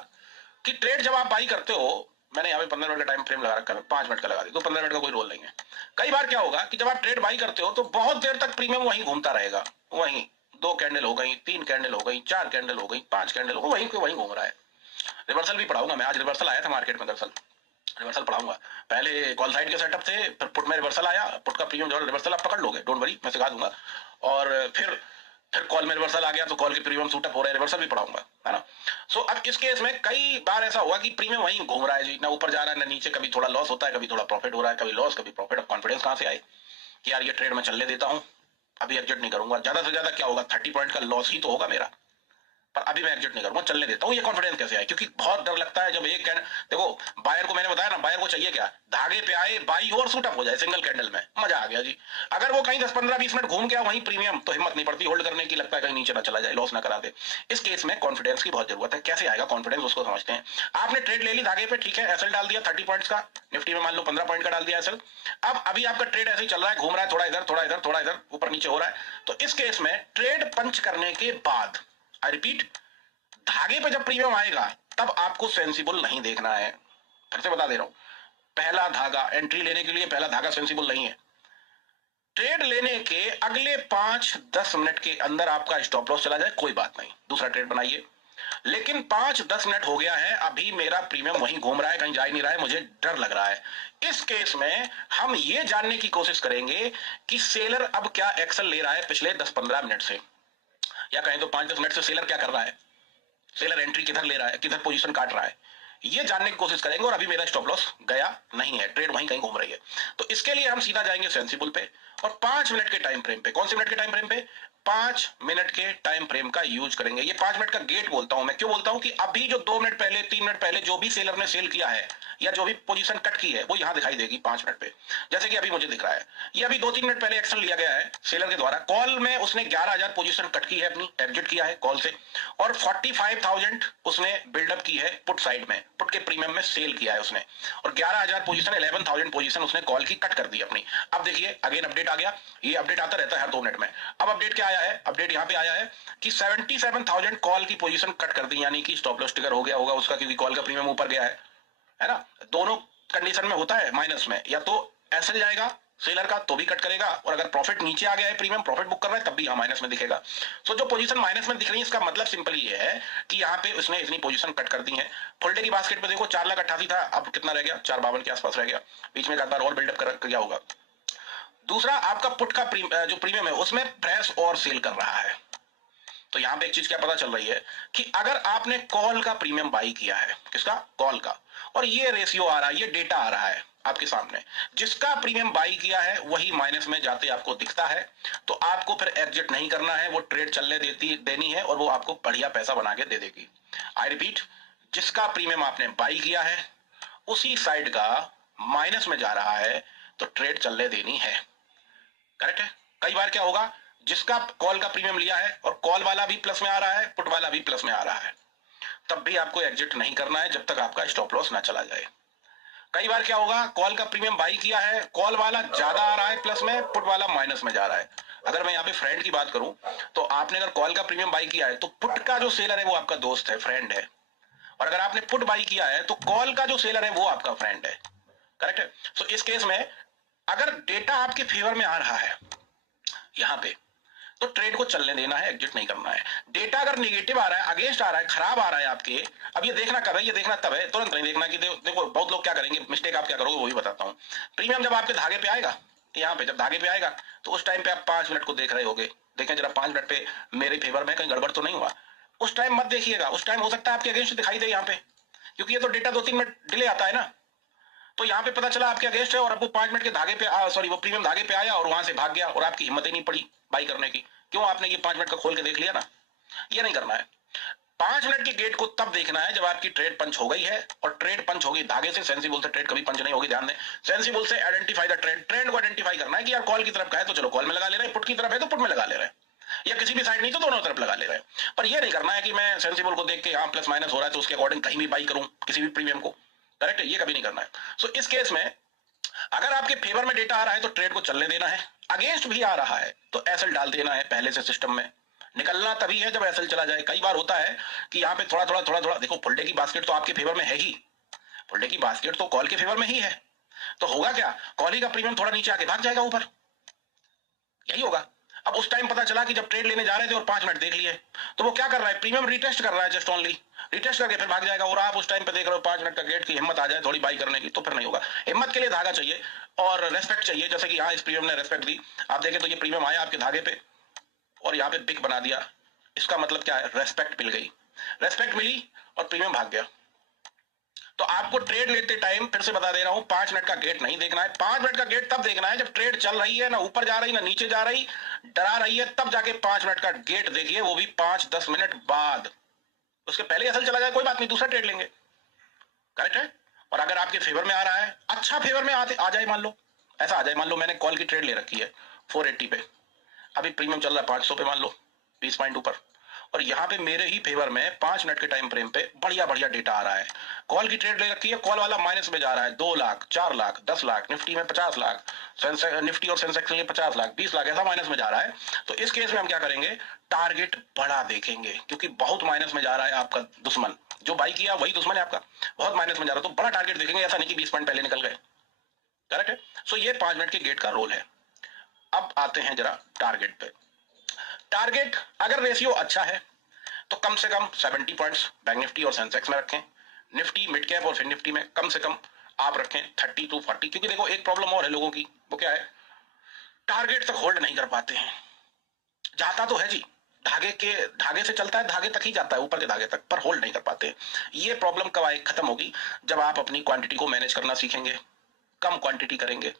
कि ट्रेड जब आप बाई करते हो, मैंने यहाँ पे 15 मिनट का टाइम फ्रेम लगा रखा है, 5 मिनट का लगा दी तो 15 मिनट का कोई रोल नहीं है। कई बार क्या होगा कि जब आप ट्रेड बाई करते हो तो बहुत देर तक प्रीमियम वहीं घूमता रहेगा, वहीं 2 कैंडल हो गई, 3 कैंडल हो गई, 4 कैंडल हो गई, 5 कैंडल हो गई, वहीं घूम रहा है। रिवर्सल भी पढ़ाऊंगा मैं, आज रिवर्सल आया था मार्केट में, दरअसल रिवर्सल पढ़ाऊंगा। पहले कॉल साइड के सेटअप थे, फिर पुट में रिवर्सल आया, पुट का प्रीमियम जो रिवर्सल आप पकड़ लोगे, डोंट वरी, मैं सिखा दूंगा। और फिर कॉल में रिवर्सल आ गया तो कॉल के प्रीमियम शूटअप हो रहा है, रिवर्सल भी पढ़ाऊंगा, है ना। सो अब इस केस में कई बार ऐसा हुआ कि प्रीमियम वहीं घूम रहा है जी, ना ऊपर जा रहा है ना नीचे, कभी थोड़ा लॉस होता है, कभी थोड़ा प्रॉफिट हो रहा है, कभी लॉस कभी प्रॉफिट। अब कॉन्फिडेंस कहां से आए कि यार ये ट्रेड में चलने देता हूं, अभी एग्जिट नहीं करूंगा। ज्यादा से ज्यादा क्या होगा? 30 पॉइंट का लॉस ही तो होगा मेरा, पर अभी मैं एग्जिट नहीं करूंगा, चलने देता हूं। ये कॉन्फिडेंस कैसे आए? क्योंकि बहुत डर लगता है जब एक देखो, बायर को मैंने बताया ना, बायर को चाहिए क्या? धागे पे आए, बाई हो और शूटअप हो जाए सिंगल कैंडल में, मजा आ गया जी। अगर वो कहीं 10-15-20 मिनट घूम गया वहीं प्रीमियम, तो हिम्मत नहीं पड़ती होल्ड करने की, लगता है कहीं नीचे ना चला जाए, लॉस ना करा दे। इस केस में कॉन्फिडेंस की बहुत जरूरत है। कैसे आएगा कॉन्फिडेंस, उसको समझते हैं। आपने ट्रेड ले ली धागे पे, ठीक है, एसएल डाल दिया 30 पॉइंट्स का, निफ्टी में मान लो 15 पॉइंट का डाल दिया एसएल। अब अभी आपका ट्रेड ऐसे ही चल रहा है, घूम रहा है, थोड़ा इधर थोड़ा इधर थोड़ा इधर, ऊपर नीचे हो रहा है। तो इस केस में ट्रेड पंच करने के बाद, आई रिपीट, धागे पे जब प्रीमियम आएगा तब आपको सेंसिबल नहीं देखना है। फिर से बता दे रहा हूं, पहला धागा एंट्री लेने के लिए, पहला धागा सेंसिबल नहीं है। ट्रेड लेने के अगले 5-10 मिनट के अंदर आपका स्टॉप लॉस चला जाए, कोई बात नहीं, दूसरा ट्रेड बनाइए। लेकिन 5-10 मिनट हो गया है, अभी मेरा प्रीमियम वहीं घूम रहा है, कहीं जा ही नहीं रहा है, मुझे डर लग रहा है। इस केस में हम ये जानने की कोशिश करेंगे कि सेलर अब क्या एक्शन ले रहा है पिछले 10-15 मिनट से, या कहें तो 5-10 मिनट से सेलर क्या कर रहा है, सेलर एंट्री किधर ले रहा है, किधर पोजीशन काट रहा है, ये जानने की कोशिश करेंगे। और अभी मेरा स्टॉप लॉस गया नहीं है, ट्रेड वहीं कहीं घूम रही है। तो इसके लिए हम सीधा जाएंगे सेंसिबल पे और 5 मिनट के टाइम फ्रेम पे। कौन से मिनट के टाइम फ्रेम पे? 5 मिनट के टाइम फ्रेम का यूज करेंगे। ये 5 मिनट का गेट बोलता हूं मैं, क्यों बोलता हूं कि अभी जो 2 मिनट पहले 3 मिनट पहले जो भी सेलर ने सेल किया है या जो भी पोजीशन कट की है, वो यहां दिखाई देगी 5 मिनट पे। जैसे कि अभी मुझे दिख रहा है, ये अभी 2-3 मिनट पहले एक्शन लिया गया है सेलर के द्वारा। कॉल में उसने 11,000 पोजीशन कट की है अपनी, एग्जिट किया है कॉल से, और 45,000 उसने बिल्डअप की है पुट साइड में, पुट के प्रीमियम में सेल किया है उसने, और 11,000 पोजीशन 11,000 पोजीशन उसने कॉल की कट कर दी अपनी। अब देखिए अगेन अपडेट आ गया, ये अपडेट आता रहता है हर 2 मिनट में। अब अपडेट क्या आया है? अपडेट यहां पे आया है कि 77,000 कॉल की पोजीशन कट कर दी, यानी कि स्टॉप लॉस ट्रिगर हो गया होगा उसका, क्योंकि कॉल का प्रीमियम ऊपर गया है ना। दोनों कंडीशन में होता है माइनस में, या तो एसएल जाएगा सेलर का तो भी कट करेगा, और अगर प्रॉफिट नीचे आ गया है, प्रीमियम प्रॉफिट बुक कर रहा है, तब भी यहाँ माइनस में दिखेगा। सो जो पोजीशन माइनस में दिख रही है, इसका मतलब सिंपल ये है कि यहाँ पे उसने इतनी पोजीशन कट कर दी है। फुल डे की बास्केट पे देखो 4,88,000 था, अब कितना रह गया? 4,52 के आसपास रह गया, बीच में एक बार और बिल्डअप कर गया होगा। दूसरा, आपका पुट का जो प्रीमियम है उसमें फ्रेश और सेल कर रहा है। तो यहां पे एक चीज क्या पता चल रही है कि अगर आपने कॉल का प्रीमियम बाई किया है, किसका? कॉल का, और ये रेशियो आ रहा है, ये डेटा आ रहा है आपके सामने, जिसका प्रीमियम बाई किया है वही माइनस में जाते आपको दिखता है, तो आपको फिर एग्जिट नहीं करना है, वो ट्रेड चलने देनी है और वो आपको बढ़िया पैसा बना के दे देगी। आई रिपीट, जिसका प्रीमियम आपने बाई किया है उसी साइड का माइनस में जा रहा है तो ट्रेड चलने देनी है। करेक्ट है। कई बार क्या होगा, जिसका कॉल का प्रीमियम लिया है और कॉल वाला भी प्लस में आ रहा है, पुट वाला भी प्लस में आ रहा है, तब भी आपको एग्जिट नहीं करना है जब तक आपका स्टॉप लॉस ना चला जाए। कई बार क्या होगा, कॉल का प्रीमियम बाई किया है, कॉल वाला ज्यादा आ रहा है प्लस में, पुट वाला माइनस में जा रहा है। अगर मैं यहाँ पे फ्रेंड की बात करूं तो आपने अगर कॉल का प्रीमियम बाई किया है तो पुट का जो सेलर है वो आपका दोस्त है, फ्रेंड है, और अगर आपने पुट बाई किया है तो कॉल का जो सेलर है वो आपका फ्रेंड है। करेक्ट है। सो इस केस में अगर डेटा आपके फेवर में आ रहा है यहां पे, तो ट्रेड को चलने देना है, एग्जिट नहीं करना है। डेटा अगर नेगेटिव आ रहा है, अगेंस्ट आ रहा है, खराब आ रहा है आपके, अब ये देखना कब है, ये देखना तब है, तुरंत नहीं देखना कि देखो बहुत लोग क्या करेंगे, मिस्टेक आप क्या करोगे वो भी बताता हूं। प्रीमियम जब आपके धागे पे आएगा, यहाँ पे जब धागे पे आएगा तो उस टाइम पे आप 5 मिनट को देख रहे होगे, देखें जरा 5 मिनट पे मेरे फेवर में कहीं गड़बड़ तो नहीं हुआ। उस टाइम मत देखिएगा, उस टाइम हो सकता है आपके अगेंस्ट दिखाई दे यहाँ पे, क्योंकि ये तो डेटा 2-3 मिनट डिले आता है ना। तो यहाँ पे पता चला आपके अगेंस्ट है और अब वो 5 मिनट के धागे पे सॉरी वो प्रीमियम धागे पे आया और वहां से भाग गया और आपकी हिम्मत ही नहीं पड़ी बाई करने की। क्यों? आपने ये 5 मिनट का खोल के देख लिया ना। ये नहीं करना है। 5 मिनट के गेट को तब देखना है जब आपकी ट्रेड पंच हो गई है, और ट्रेड पंच होगी धागे से, सेंसिबल से ट्रेड कभी पंच नहीं होगी, ध्यान दें। सेंसिबल से आइडेंटिफाई द ट्रेंड, ट्रेंड को आइडेंटिफाई करना है कि यार कॉल की तरफ का है तो चलो कॉल में लगा ले रहे हैं, पुट की तरफ है तो पुट में लगा ले रहे हैं, या किसी भी साइड नहीं तो दोनों तरफ लगा ले रहे हैं। पर यह नहीं करना है कि मैं सेंसिबल को देख के यहाँ प्लस माइनस हो रहा है तो उसके अकॉर्डिंग कहीं भी बाई करूं किसी भी प्रीमियम को। करेक्ट है, ये कभी नहीं करना है। सो इस केस में अगर आपके फेवर में डेटा आ रहा है तो ट्रेड को चलने देना है, अगेंस्ट भी आ रहा है तो एसएल डाल देना है पहले से सिस्टम में। निकलना तभी है जब एसएल चला जाए। कई बार होता है कि यहाँ पे थोड़ा थोड़ा देखो, फुल डे की बास्केट तो आपके फेवर में है ही, फुल डे की बास्केट तो कॉल के फेवर में ही है, तो होगा क्या, कॉल ही का प्रीमियम थोड़ा नीचे आके भाग जाएगा ऊपर, यही होगा। अब उस टाइम पता चला कि जब ट्रेड लेने जा रहे थे और 5 मिनट देख लिए, तो वो क्या कर रहा है, प्रीमियम रिटेस्ट कर रहा है, जस्ट ओनली रिटेस्ट करके फिर भाग जाएगा, और आप उस टाइम पे देख रहे हो 5 मिनट का गेट की हिम्मत आ जाए थोड़ी बाई करने की, तो फिर नहीं होगा। हिम्मत के लिए धागा चाहिए और रेस्पेक्ट चाहिए, जैसे कि यहाँ इस प्रीमियम ने रेस्पेक्ट दी। आप देखें तो ये प्रीमियम आया आपके धागे पे और यहाँ पे बिग बना दिया, इसका मतलब क्या है, रेस्पेक्ट मिल गई, रेस्पेक्ट मिली और प्रीमियम भाग गया। तो आपको ट्रेड लेते टाइम फिर से बता दे रहा हूं, 5 मिनट का गेट नहीं देखना है। 5 मिनट का गेट तब देखना है जब ट्रेड चल रही है, ना ऊपर जा रही ना नीचे जा रही, डरा रही है, तब जाके 5 मिनट का गेट देखिए, वो भी 5-10 मिनट बाद। उसके पहले असल चला जाए कोई बात नहीं, दूसरा ट्रेड लेंगे। करेक्ट है। और अगर आपके फेवर में आ रहा है, अच्छा फेवर में आ जाए, मान लो ऐसा आ जाए, मान लो मैंने कॉल की ट्रेड ले रखी है 480 पे, अभी प्रीमियम चल रहा है 500 पे, मान लो 20 पॉइंट ऊपर, और यहाँ पे मेरे ही फेवर में 5 मिनट के टाइम फ्रेम पे बढ़िया बढ़िया डेटा आ रहा है। कॉल की ट्रेड ले रखी है, कॉल वाला माइनस में जा रहा है, 2 लाख 4 लाख 10 लाख, निफ्टी में 50 लाख, निफ्टी और सेंसेक्स में 50 लाख 20 लाख ऐसा माइनस में जा रहा है। तो इस केस में हम क्या करेंगे, टारगेट बड़ा देखेंगे, क्योंकि बहुत माइनस में जा रहा है आपका दुश्मन, जो बाई किया वही दुश्मन है आपका, बहुत माइनस में जा रहा है, तो बड़ा टारगेट देखेंगे, ऐसा नहीं कि 20 पॉइंट पहले निकल गए। करेक्ट है। सो ये 5 मिनट के गेट का रोल है। अब आते हैं जरा टारगेट पे। टारगेट अगर रेशियो अच्छा है तो कम से कम 70 पॉइंट्स बैंक निफ्टी और सेंसेक्स में रखें, निफ्टी मिड कैप और फिन निफ्टी में कम से कम आप रखें 30 to 40, क्योंकि देखो एक प्रॉब्लम और है लोगों की, वो क्या है, टारगेट तक होल्ड नहीं कर पाते हैं। जाता तो है जी, धागे से चलता है, धागे तक ही जाता है, ऊपर के धागे तक, पर होल्ड नहीं कर पाते। ये प्रॉब्लम कब आए, खत्म होगी जब आप अपनी क्वांटिटी को मैनेज करना सीखेंगे, कम क्वांटिटी करेंगे,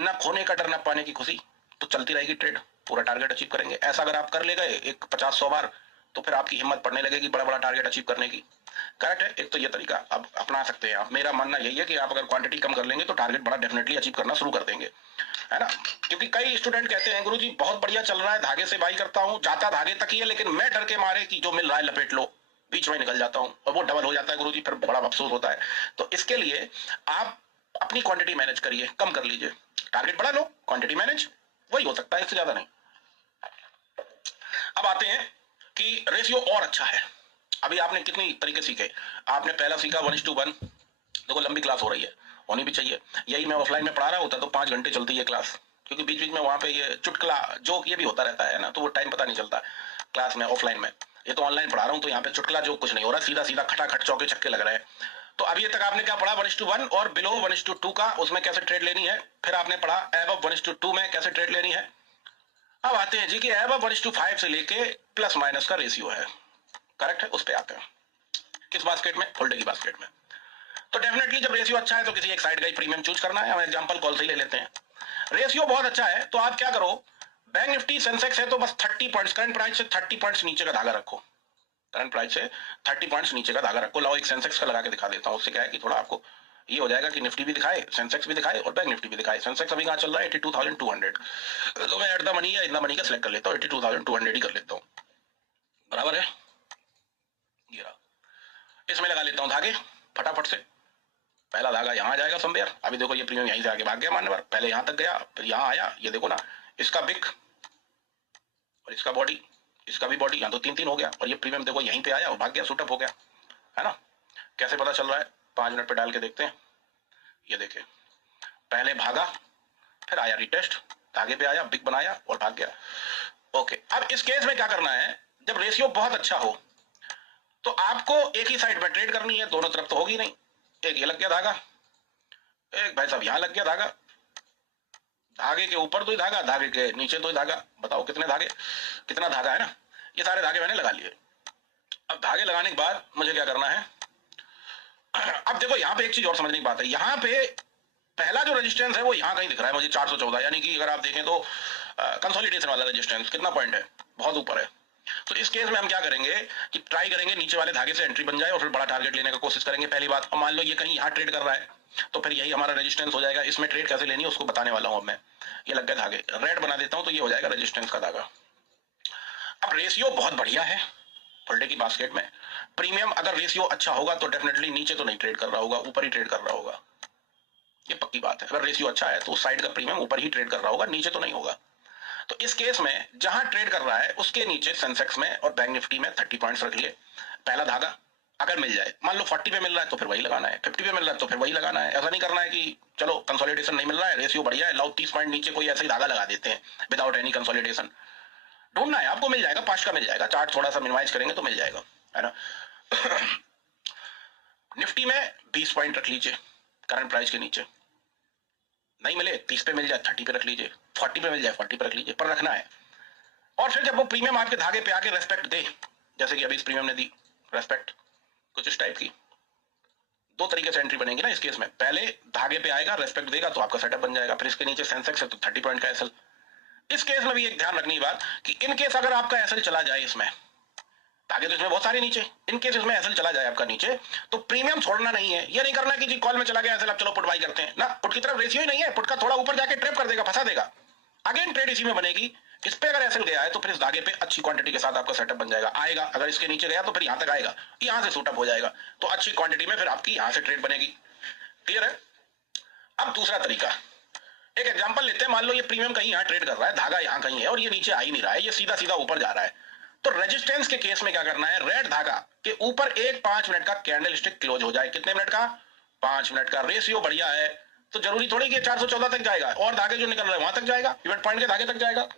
ना खोने का डर ना पाने की खुशी, तो चलती रहेगी ट्रेड, पूरा टारगेट अचीव करेंगे। ऐसा अगर आप कर ले गए एक 50-100 बार, तो फिर आपकी हिम्मत पड़ने लगेगी बड़ा बड़ा टारगेट अचीव करने की। करेक्ट है। एक तो ये तरीका अब अपना सकते हैं आप। मेरा मानना यही है कि आप अगर क्वांटिटी कम कर लेंगे तो टारगेट बड़ा डेफिनेटली अचीव करना शुरू कर देंगे, है ना। क्योंकि कई स्टूडेंट कहते हैं गुरुजी बहुत बढ़िया चल रहा है, धागे से बाई करता हूँ, जाता धागे तक ही है, लेकिन मैं डर के मारे कि जो मिल रहा है लपेट लो, बीच में निकल जाता हूँ और वो डबल हो जाता है गुरुजी, फिर बड़ा अफसोस होता है। तो इसके लिए आप अपनी क्वांटिटी मैनेज करिए, कम कर लीजिए, टारगेट बढ़ा लो, क्वांटिटी मैनेज, वही हो सकता है, इससे ज्यादा नहीं। अब आते हैं कि रेशियो और अच्छा है। अभी आपने कितनी तरीके सीखे, आपने पहला सीखा 1:1, देखो लंबी क्लास हो रही है, होनी भी चाहिए। यही मैं ऑफलाइन में पढ़ा रहा होता तो 5 घंटे चलती है क्लास, क्योंकि बीच बीच में वहां पे ये चुटकुला जोक ये भी होता रहता है ना, तो वो टाइम पता नहीं चलता क्लास में, ऑफलाइन में। ये तो ऑनलाइन पढ़ा रहा हूँ तो यहाँ पे चुटकुला जोक कुछ नहीं हो रहा, सीधा सीधा खटाखट चौके छक्के लग रहे हैं। तो अभी तक आपने क्या पढ़ा, 1:1 और बिलो 1:2 का, उसमें कैसे ट्रेड लेनी है। फिर आपने पढ़ा एबव 1:2 में कैसे ट्रेड लेनी है। अब आते हैं जी कि एबव 1:5 से लेके प्लस माइनस का रेशियो है। करेक्ट है, उस पर आते हैं, किस बास्केट में, फुल डे की बास्केट में। तो डेफिनेटली जब रेशियो अच्छा है तो किसी एक साइड का ही प्रीमियम चूज करना है। हम एग्जांपल कॉल से ही ले लेते हैं, रेशियो बहुत अच्छा है तो आप क्या करो, बैंक निफ्टी सेंसेक्स है तो बस 30 पॉइंट्स, करंट प्राइस से 30 पॉइंट्स नीचे का धागा रखो। करंट प्राइस से 30 पॉइंट्स नीचे का धागा रखो। लाओ एक सेंसेक्स का लगा के दिखा देता हूँ, उससे क्या है कि थोड़ा आपको ये हो जाएगा कि निफ्टी भी दिखाए, सेंसेक्स भी दिखाए और बैंक निफ्टी भी दिखाए। सेंसेक्स अभी कहाँ चल रहा है 82,200, तो मैं एट द मनी या इन द मनी का सिलेक्ट कर लेता हूँ, 82,200 ही कर लेता हूँ, बराबर है। ये रहा, इसमें लगा लेता हूँ धागे फटाफट से। पहला धागा यहाँ आ जाएगा समवेयर। अभी देखो ये प्रीमियम यहीं से आगे भाग गया मान्यवर, पहले यहाँ तक गया फिर यहाँ आया, ये देखो ना, इसका बिग और इसका बॉडी, इसका भी बॉडी, यहाँ तो 3-3 हो गया, और ये प्रीमियम देखो यहीं पे आया और भाग गया, शूटअप हो गया, है ना। कैसे पता चल रहा है, 5 मिनट पे डाल के देखते हैं। ये देखे, पहले भागा फिर आया रिटेस्ट, धागे पे आया, बिग बनाया और भाग गया। ओके, अब इस केस में क्या करना है, जब रेशियो बहुत अच्छा हो तो आपको एक ही साइड में ट्रेड करनी है, दोनों तरफ तो होगी नहीं। एक ये लग गया धागा, एक भाई साहब यहाँ लग गया धागा, धागे के ऊपर तो ही धागा, धागे के नीचे तो ही धागा। बताओ कितने धागे, कितना धागा है ना। ये सारे धागे मैंने लगा लिए। अब धागे लगाने के बाद मुझे क्या करना है, अब देखो यहाँ पे एक चीज और समझने की बात है, यहाँ पे पहला जो रेजिस्टेंस है वो यहाँ कहीं दिख रहा है मुझे 414, यानी कि अगर आप देखें तो कंसोलिडेशन वाला रेजिस्टेंस कितना पॉइंट है, बहुत ऊपर है। तो इस केस में हम क्या करेंगे कि ट्राई करेंगे नीचे वाले धागे से एंट्री बन जाए और फिर बड़ा टारगेट लेने का कोशिश करेंगे, पहली बात। और मान लो ये कहीं यहाँ ट्रेड कर रहा है तो फिर यही हमारा रेजिस्टेंस हो जाएगा। इसमें ट्रेड कैसे लेनी है उसको बताने वाला हूं अब मैं। ये लग गए धागे, रेड बना देता हूं तो ये हो जाएगा रेजिस्टेंस का धागा। अब रेशियो बहुत बढ़िया है फुल डे की बास्केट में। प्रीमियम अगर रेशियो अच्छा होगा तो डेफिनेटली नीचे तो नहीं ट्रेड कर रहा होगा, ऊपर ही ट्रेड कर रहा होगा, ये पक्की बात है। अगर रेशियो अच्छा है तो उस साइड का प्रीमियम ऊपर ही ट्रेड कर रहा होगा, नीचे तो नहीं होगा। तो इस केस में जहां ट्रेड कर रहा है उसके नीचे सेंसेक्स में और बैंक निफ्टी में 30 पॉइंट्स रख लिए। पहला धागा अगर मिल जाए, मान लो 40 पे मिल रहा है तो फिर वही लगाना है, 50 पे मिल रहा है तो फिर वही लगाना है। ऐसा नहीं करना है कि चलो कंसोलिडेशन नहीं मिल रहा है, रेशियो बढ़िया है, लाओ 30 पॉइंट नीचे कोई ऐसे ही धागा लगा देते हैं विदाउट एनी कंसोलिडेशन। ढूंढना है आपको, मिल जाएगा, 5 का मिल जाएगा। चार्ट थोड़ा सा मिनिमाइज करेंगे तो मिल जाएगा, है ना। निफ्टी में 20 पॉइंट रख लीजिए करंट प्राइस के नीचे, नहीं मिले 30 पे मिल जाए 30 पे रख लीजिए, 40 पे मिल जाए 40 पे रख लीजिए, पर रखना है। और फिर जब वो प्रीमियम आपके धागे पे आके रेस्पेक्ट दे, जैसे कि अभी इस प्रीमियम ने दी रेस्पेक्ट कुछ इस टाइप की, दो तरीके से एंट्री बनेगी ना इस केस में। पहले धागे पे आएगा, रेस्पेक्ट देगा तो आपका सेटअप बन जाएगा, फिर इसके नीचे सेंसेक्स है तो 30 पॉइंट का एसएल। इस केस में भी एक ध्यान रखने की बात कि इन केस अगर आपका एसएल चला जाए, इसमें धागे तो इसमें बहुत सारे नीचे, इन केस इसमें एसएल चला जाए आपका नीचे, तो प्रीमियम छोड़ना नहीं है। ये नहीं करना कि जी कॉल में चला गया एसएल, अब चलो पुट बाई करते हैं ना। पुट की तरफ रेशियो ही नहीं है, पुट का थोड़ा ऊपर जाके ट्रैप कर देगा, फंसा देगा, अगेन ट्रेड इसी में बनेगी। इस पे अगर एसएल गया है तो फिर इस धागे पे अच्छी क्वांटिटी के साथ आपका सेटअप बन जाएगा, आएगा। अगर इसके नीचे गया तो फिर यहां तक आएगा, यहां से शूटअप हो जाएगा, तो अच्छी क्वांटिटी में फिर आपकी यहां से ट्रेड बनेगी। क्लियर है। अब दूसरा तरीका, एक एग्जांपल लेते हैं। मान लो ये प्रीमियम कहीं यहां ट्रेड कर रहा है, धागा यहां कहीं है और ये नीचे आ ही नहीं रहा है, ये सीधा सीधा ऊपर जा रहा है। तो रेजिस्टेंस के केस में क्या करना है, रेड धागा के ऊपर एक 5 मिनट का कैंडल स्टिक क्लोज हो जाए। कितने मिनट का, 5 मिनट का। रेशियो बढ़िया है तो जरूरी थोड़ी कि 414 तक जाएगा, और धागे जो निकल रहे हैं वहां तक जाएगा, इवेंट पॉइंट के धागे तक जाएगा।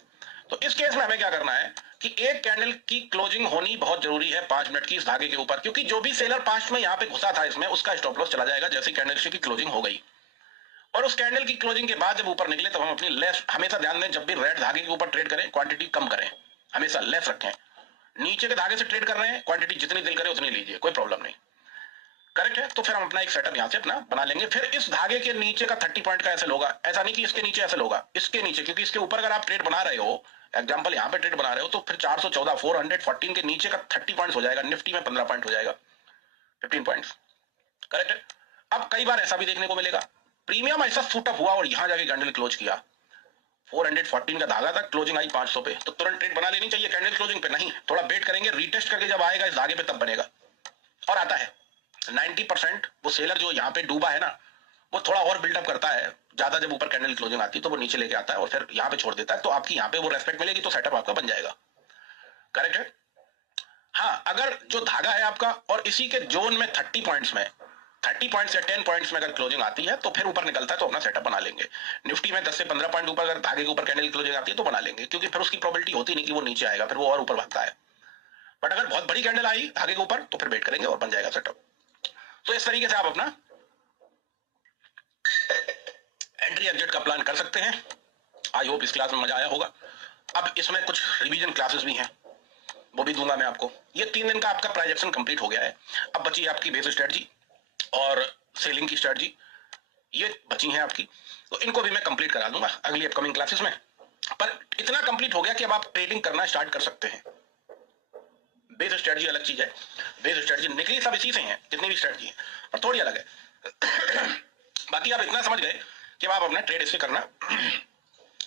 तो इस केस में हमें क्या करना है कि एक कैंडल की क्लोजिंग होनी बहुत जरूरी है 5 मिनट की इस धागे के ऊपर, क्योंकि जो भी सेलर पास्ट में यहां पे घुसा था इसमें, उसका स्टॉप लॉस चला जाएगा जैसे कैंडल की क्लोजिंग हो गई। और उस कैंडल की क्लोजिंग के बाद जब ऊपर निकले तब हम अपनी लेस, हमेशा ध्यान दें जब भी रेड धागे के ऊपर ट्रेड करें क्वांटिटी कम करें, हमेशा लेस रखें। नीचे के धागे से ट्रेड कर रहे हैं, क्वांटिटी जितनी दिल करे उतनी लीजिए, कोई प्रॉब्लम नहीं। करेक्ट है। तो फिर हम अपना एक सेटअप यहां से अपना बना लेंगे। फिर इस धागे के नीचे का 30 पॉइंट का एसएल होगा, ऐसा नहीं कि इसके नीचे एसएल होगा, इसके नीचे, क्योंकि इसके ऊपर अगर आप ट्रेड बना रहे हो, एग्जांपल यहां पे ट्रेड बना रहे हो, तो फिर 414 414 के नीचे का 30 पॉइंट्स हो जाएगा, निफ्टी में 15 पॉइंट हो जाएगा, 15 पॉइंट्स। करेक्ट है। अब कई बार ऐसा भी देखने को मिलेगा, प्रीमियम ऐसा शूटअप हुआ और यहां जाके कैंडल क्लोज किया, 414 का धागा था, क्लोजिंग आई 500 पे, तो तुरंत ट्रेड बना लेनी चाहिए कैंडल क्लोजिंग पे, नहीं, थोड़ा वेट करेंगे, रीटेस्ट करके जब आएगा इस धागे पे तब बनेगा। और आता है 90%। वो सेलर जो यहाँ पे डूबा है ना, वो थोड़ा और बिल्डअप करता है ज्यादा, जब ऊपर कैंडल क्लोजिंग आती है तो वो नीचे लेके आता है और फिर यहाँ पे छोड़ देता है, तो आपकी यहाँ पे वो रेस्पेक्ट मिलेगी तो सेटअप आपका बन जाएगा। करेक्ट है। हाँ, अगर जो धागा है आपका और इसी के जोन में 30 पॉइंट्स में, 30 पॉइंट्स या 10 पॉइंट्स में अगर क्लोजिंग आती है तो फिर ऊपर निकलता है तो अपना सेटअप बना लेंगे। निफ्टी में 10 से 15 पॉइंट ऊपर अगर धागे के ऊपर कैंडल क्लोजिंग आती है तो बना लेंगे, क्योंकि फिर उसकी प्रोबेबिलिटी होती नहीं कि वो नीचे आएगा, फिर वो और ऊपर भागता है। बट अगर बहुत बड़ी कैंडल आई धागे के ऊपर तो फिर वेट करेंगे और बन जाएगा सेटअप। तो इस तरीके से आप अपना एंट्री एग्जिट का प्लान कर सकते हैं। आई होप इस क्लास में मजा आया होगा। अब इसमें कुछ रिवीजन क्लासेस भी हैं, वो भी दूंगा मैं आपको। ये 3 दिन का आपका प्राइजेक्शन कंप्लीट हो गया है। अब बची है आपकी बेस स्ट्रेटजी और सेलिंग की स्ट्रेटजी, ये बची हैं आपकी, तो इनको भी मैं कंप्लीट करा दूंगा अगली अपकमिंग क्लासेस में। पर इतना कंप्लीट हो गया कि अब आप ट्रेडिंग करना स्टार्ट कर सकते हैं बेस स्ट्रेटजी अलग चीज है, बेस स्ट्रेटजी निकली सब इसी से है, जितनी भी स्ट्रेटजी है, और थोड़ी अलग है। बाकी आप इतना समझ गए कि आप अपना ट्रेड इससे करना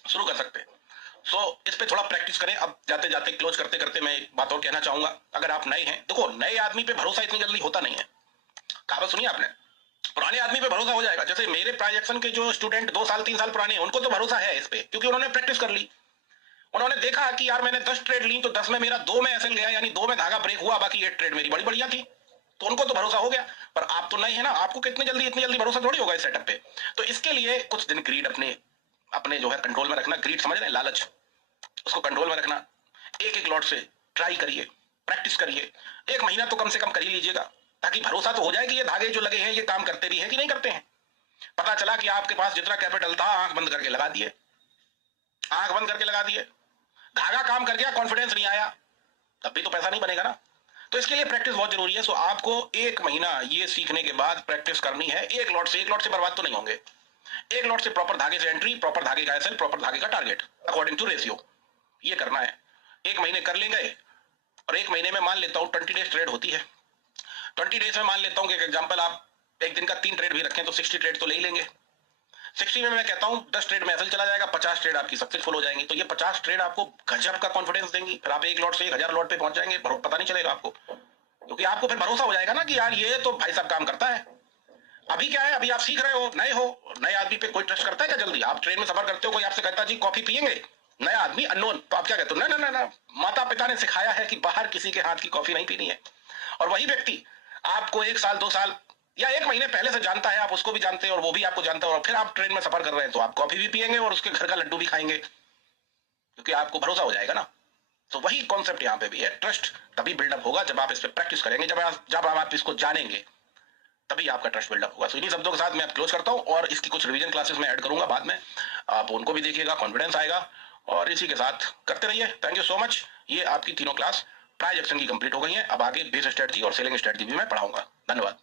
शुरू कर सकते हैं। सो इस पे थोड़ा प्रैक्टिस करें। अब जाते जाते क्लोज करते करते मैं एक बात और कहना चाहूंगा, अगर आप नए हैं, देखो नए आदमी पे भरोसा इतनी जल्दी होता नहीं है, कहावत सुनिए आपने, पुराने आदमी पे भरोसा हो जाएगा। जैसे मेरे प्राइजेक्शन के जो स्टूडेंट 2 साल 3 साल पुराने हैं, उनको तो भरोसा है इस पे, क्योंकि उन्होंने प्रैक्टिस कर ली। उन्होंने देखा कि यार मैंने 10 ट्रेड ली तो 10 में मेरा 2 में एसएल गया, यानी 2 में धागा ब्रेक हुआ, बाकी 8 ट्रेड मेरी बड़ी बढ़िया थी, तो उनको तो भरोसा हो गया। पर आप तो नहीं है ना, आपको कितनी जल्दी भरोसा थोड़ी होगा इस सेटअप पे। तो इसके लिए कुछ दिन ग्रीड अपने अपने जो है कंट्रोल में रखना। ग्रीड समझ रहे हैं, लालच, उसको कंट्रोल में रखना। एक एक लॉट से ट्राई करिए, प्रैक्टिस करिए, 1 महीना तो कम से कम कर ही लीजिएगा, ताकि भरोसा तो हो जाए कि ये धागे जो लगे हैं ये काम करते भी हैं कि नहीं करते हैं। पता चला कि आपके पास जितना कैपिटल था, आंख बंद करके लगा दिए, आंख बंद करके लगा दिए, धागा काम कर गया, कॉन्फिडेंस नहीं आया, तब भी तो पैसा नहीं बनेगा ना। तो इसके लिए प्रैक्टिस बहुत जरूरी है। सो आपको 1 महीना ये सीखने के बाद प्रैक्टिस करनी है। एक लॉट से बर्बाद तो नहीं होंगे। एक लॉट से प्रॉपर धागे से एंट्री, प्रॉपर धागे का एसएल, प्रॉपर धागे का टारगेट अकॉर्डिंग टू रेशियो, ये करना है। 1 महीने कर लेंगे, और 1 महीने में मान लेता हूं 20 डेज ट्रेड होती है। 20 डेज में मान लेता हूं कि एग्जाम्पल आप एक दिन का 3 ट्रेड भी रखें तो 60 ट्रेड तो ले ही लेंगे। 60 में मैं कहता हूं 10 ट्रेड में एसएल चला जाएगा, 50 ट्रेड आपकी सक्सेसफुल हो जाएंगी। तो ये 50 ट्रेड आपको गजब का कॉन्फिडेंस देंगी। फिर आप 1 लॉट से 1000 लॉट पे पहुंच जाएंगे, पता नहीं चलेगा आपको, क्योंकि आपको फिर भरोसा हो जाएगा ना कि यार ये तो भाई साहब काम करता है। अभी क्या है, अभी आप सीख रहे हो, नए हो, नए आदमी पे कोई ट्रस्ट करता है क्या जल्दी? आप ट्रेन में सफर करते हो, कोई आपसे कहता जी कॉफी पियेंगे, नया आदमी अननोन, तो आप क्या कहते हो? ना ना ना ना, माता पिता ने सिखाया है कि बाहर किसी के हाथ की कॉफी नहीं पीनी है। और वही व्यक्ति आपको 1 साल 2 साल या 1 महीने पहले से जानता है, आप उसको भी जानते हैं और वो भी आपको जानता है, और फिर आप ट्रेन में सफर कर रहे हैं तो आप कॉफी भी पियेंगे और उसके घर का लड्डू भी खाएंगे, क्योंकि आपको भरोसा हो जाएगा ना। तो वही कॉन्सेप्ट यहाँ पे भी है, ट्रस्ट तभी बिल्डअप होगा जब आप इस पर प्रैक्टिस करेंगे, जब आप इसको जानेंगे, तभी आपका ट्रस्ट बिल्डअप होगा। इन्हीं शब्दों के साथ मैं क्लोज करता हूं, और इसकी कुछ रिवीजन क्लासेस में ऐड करूंगा बाद में, आप उनको भी देखिएगा, कॉन्फिडेंस आएगा। और इसी के साथ करते रहिए। Thank you so much. ये आपकी तीनों क्लास प्राइजेक्शन की कंप्लीट हो गई है। अब आगे बेस स्ट्रेटजी और सेलिंग स्ट्रेटजी भी मैं पढ़ाऊंगा। धन्यवाद।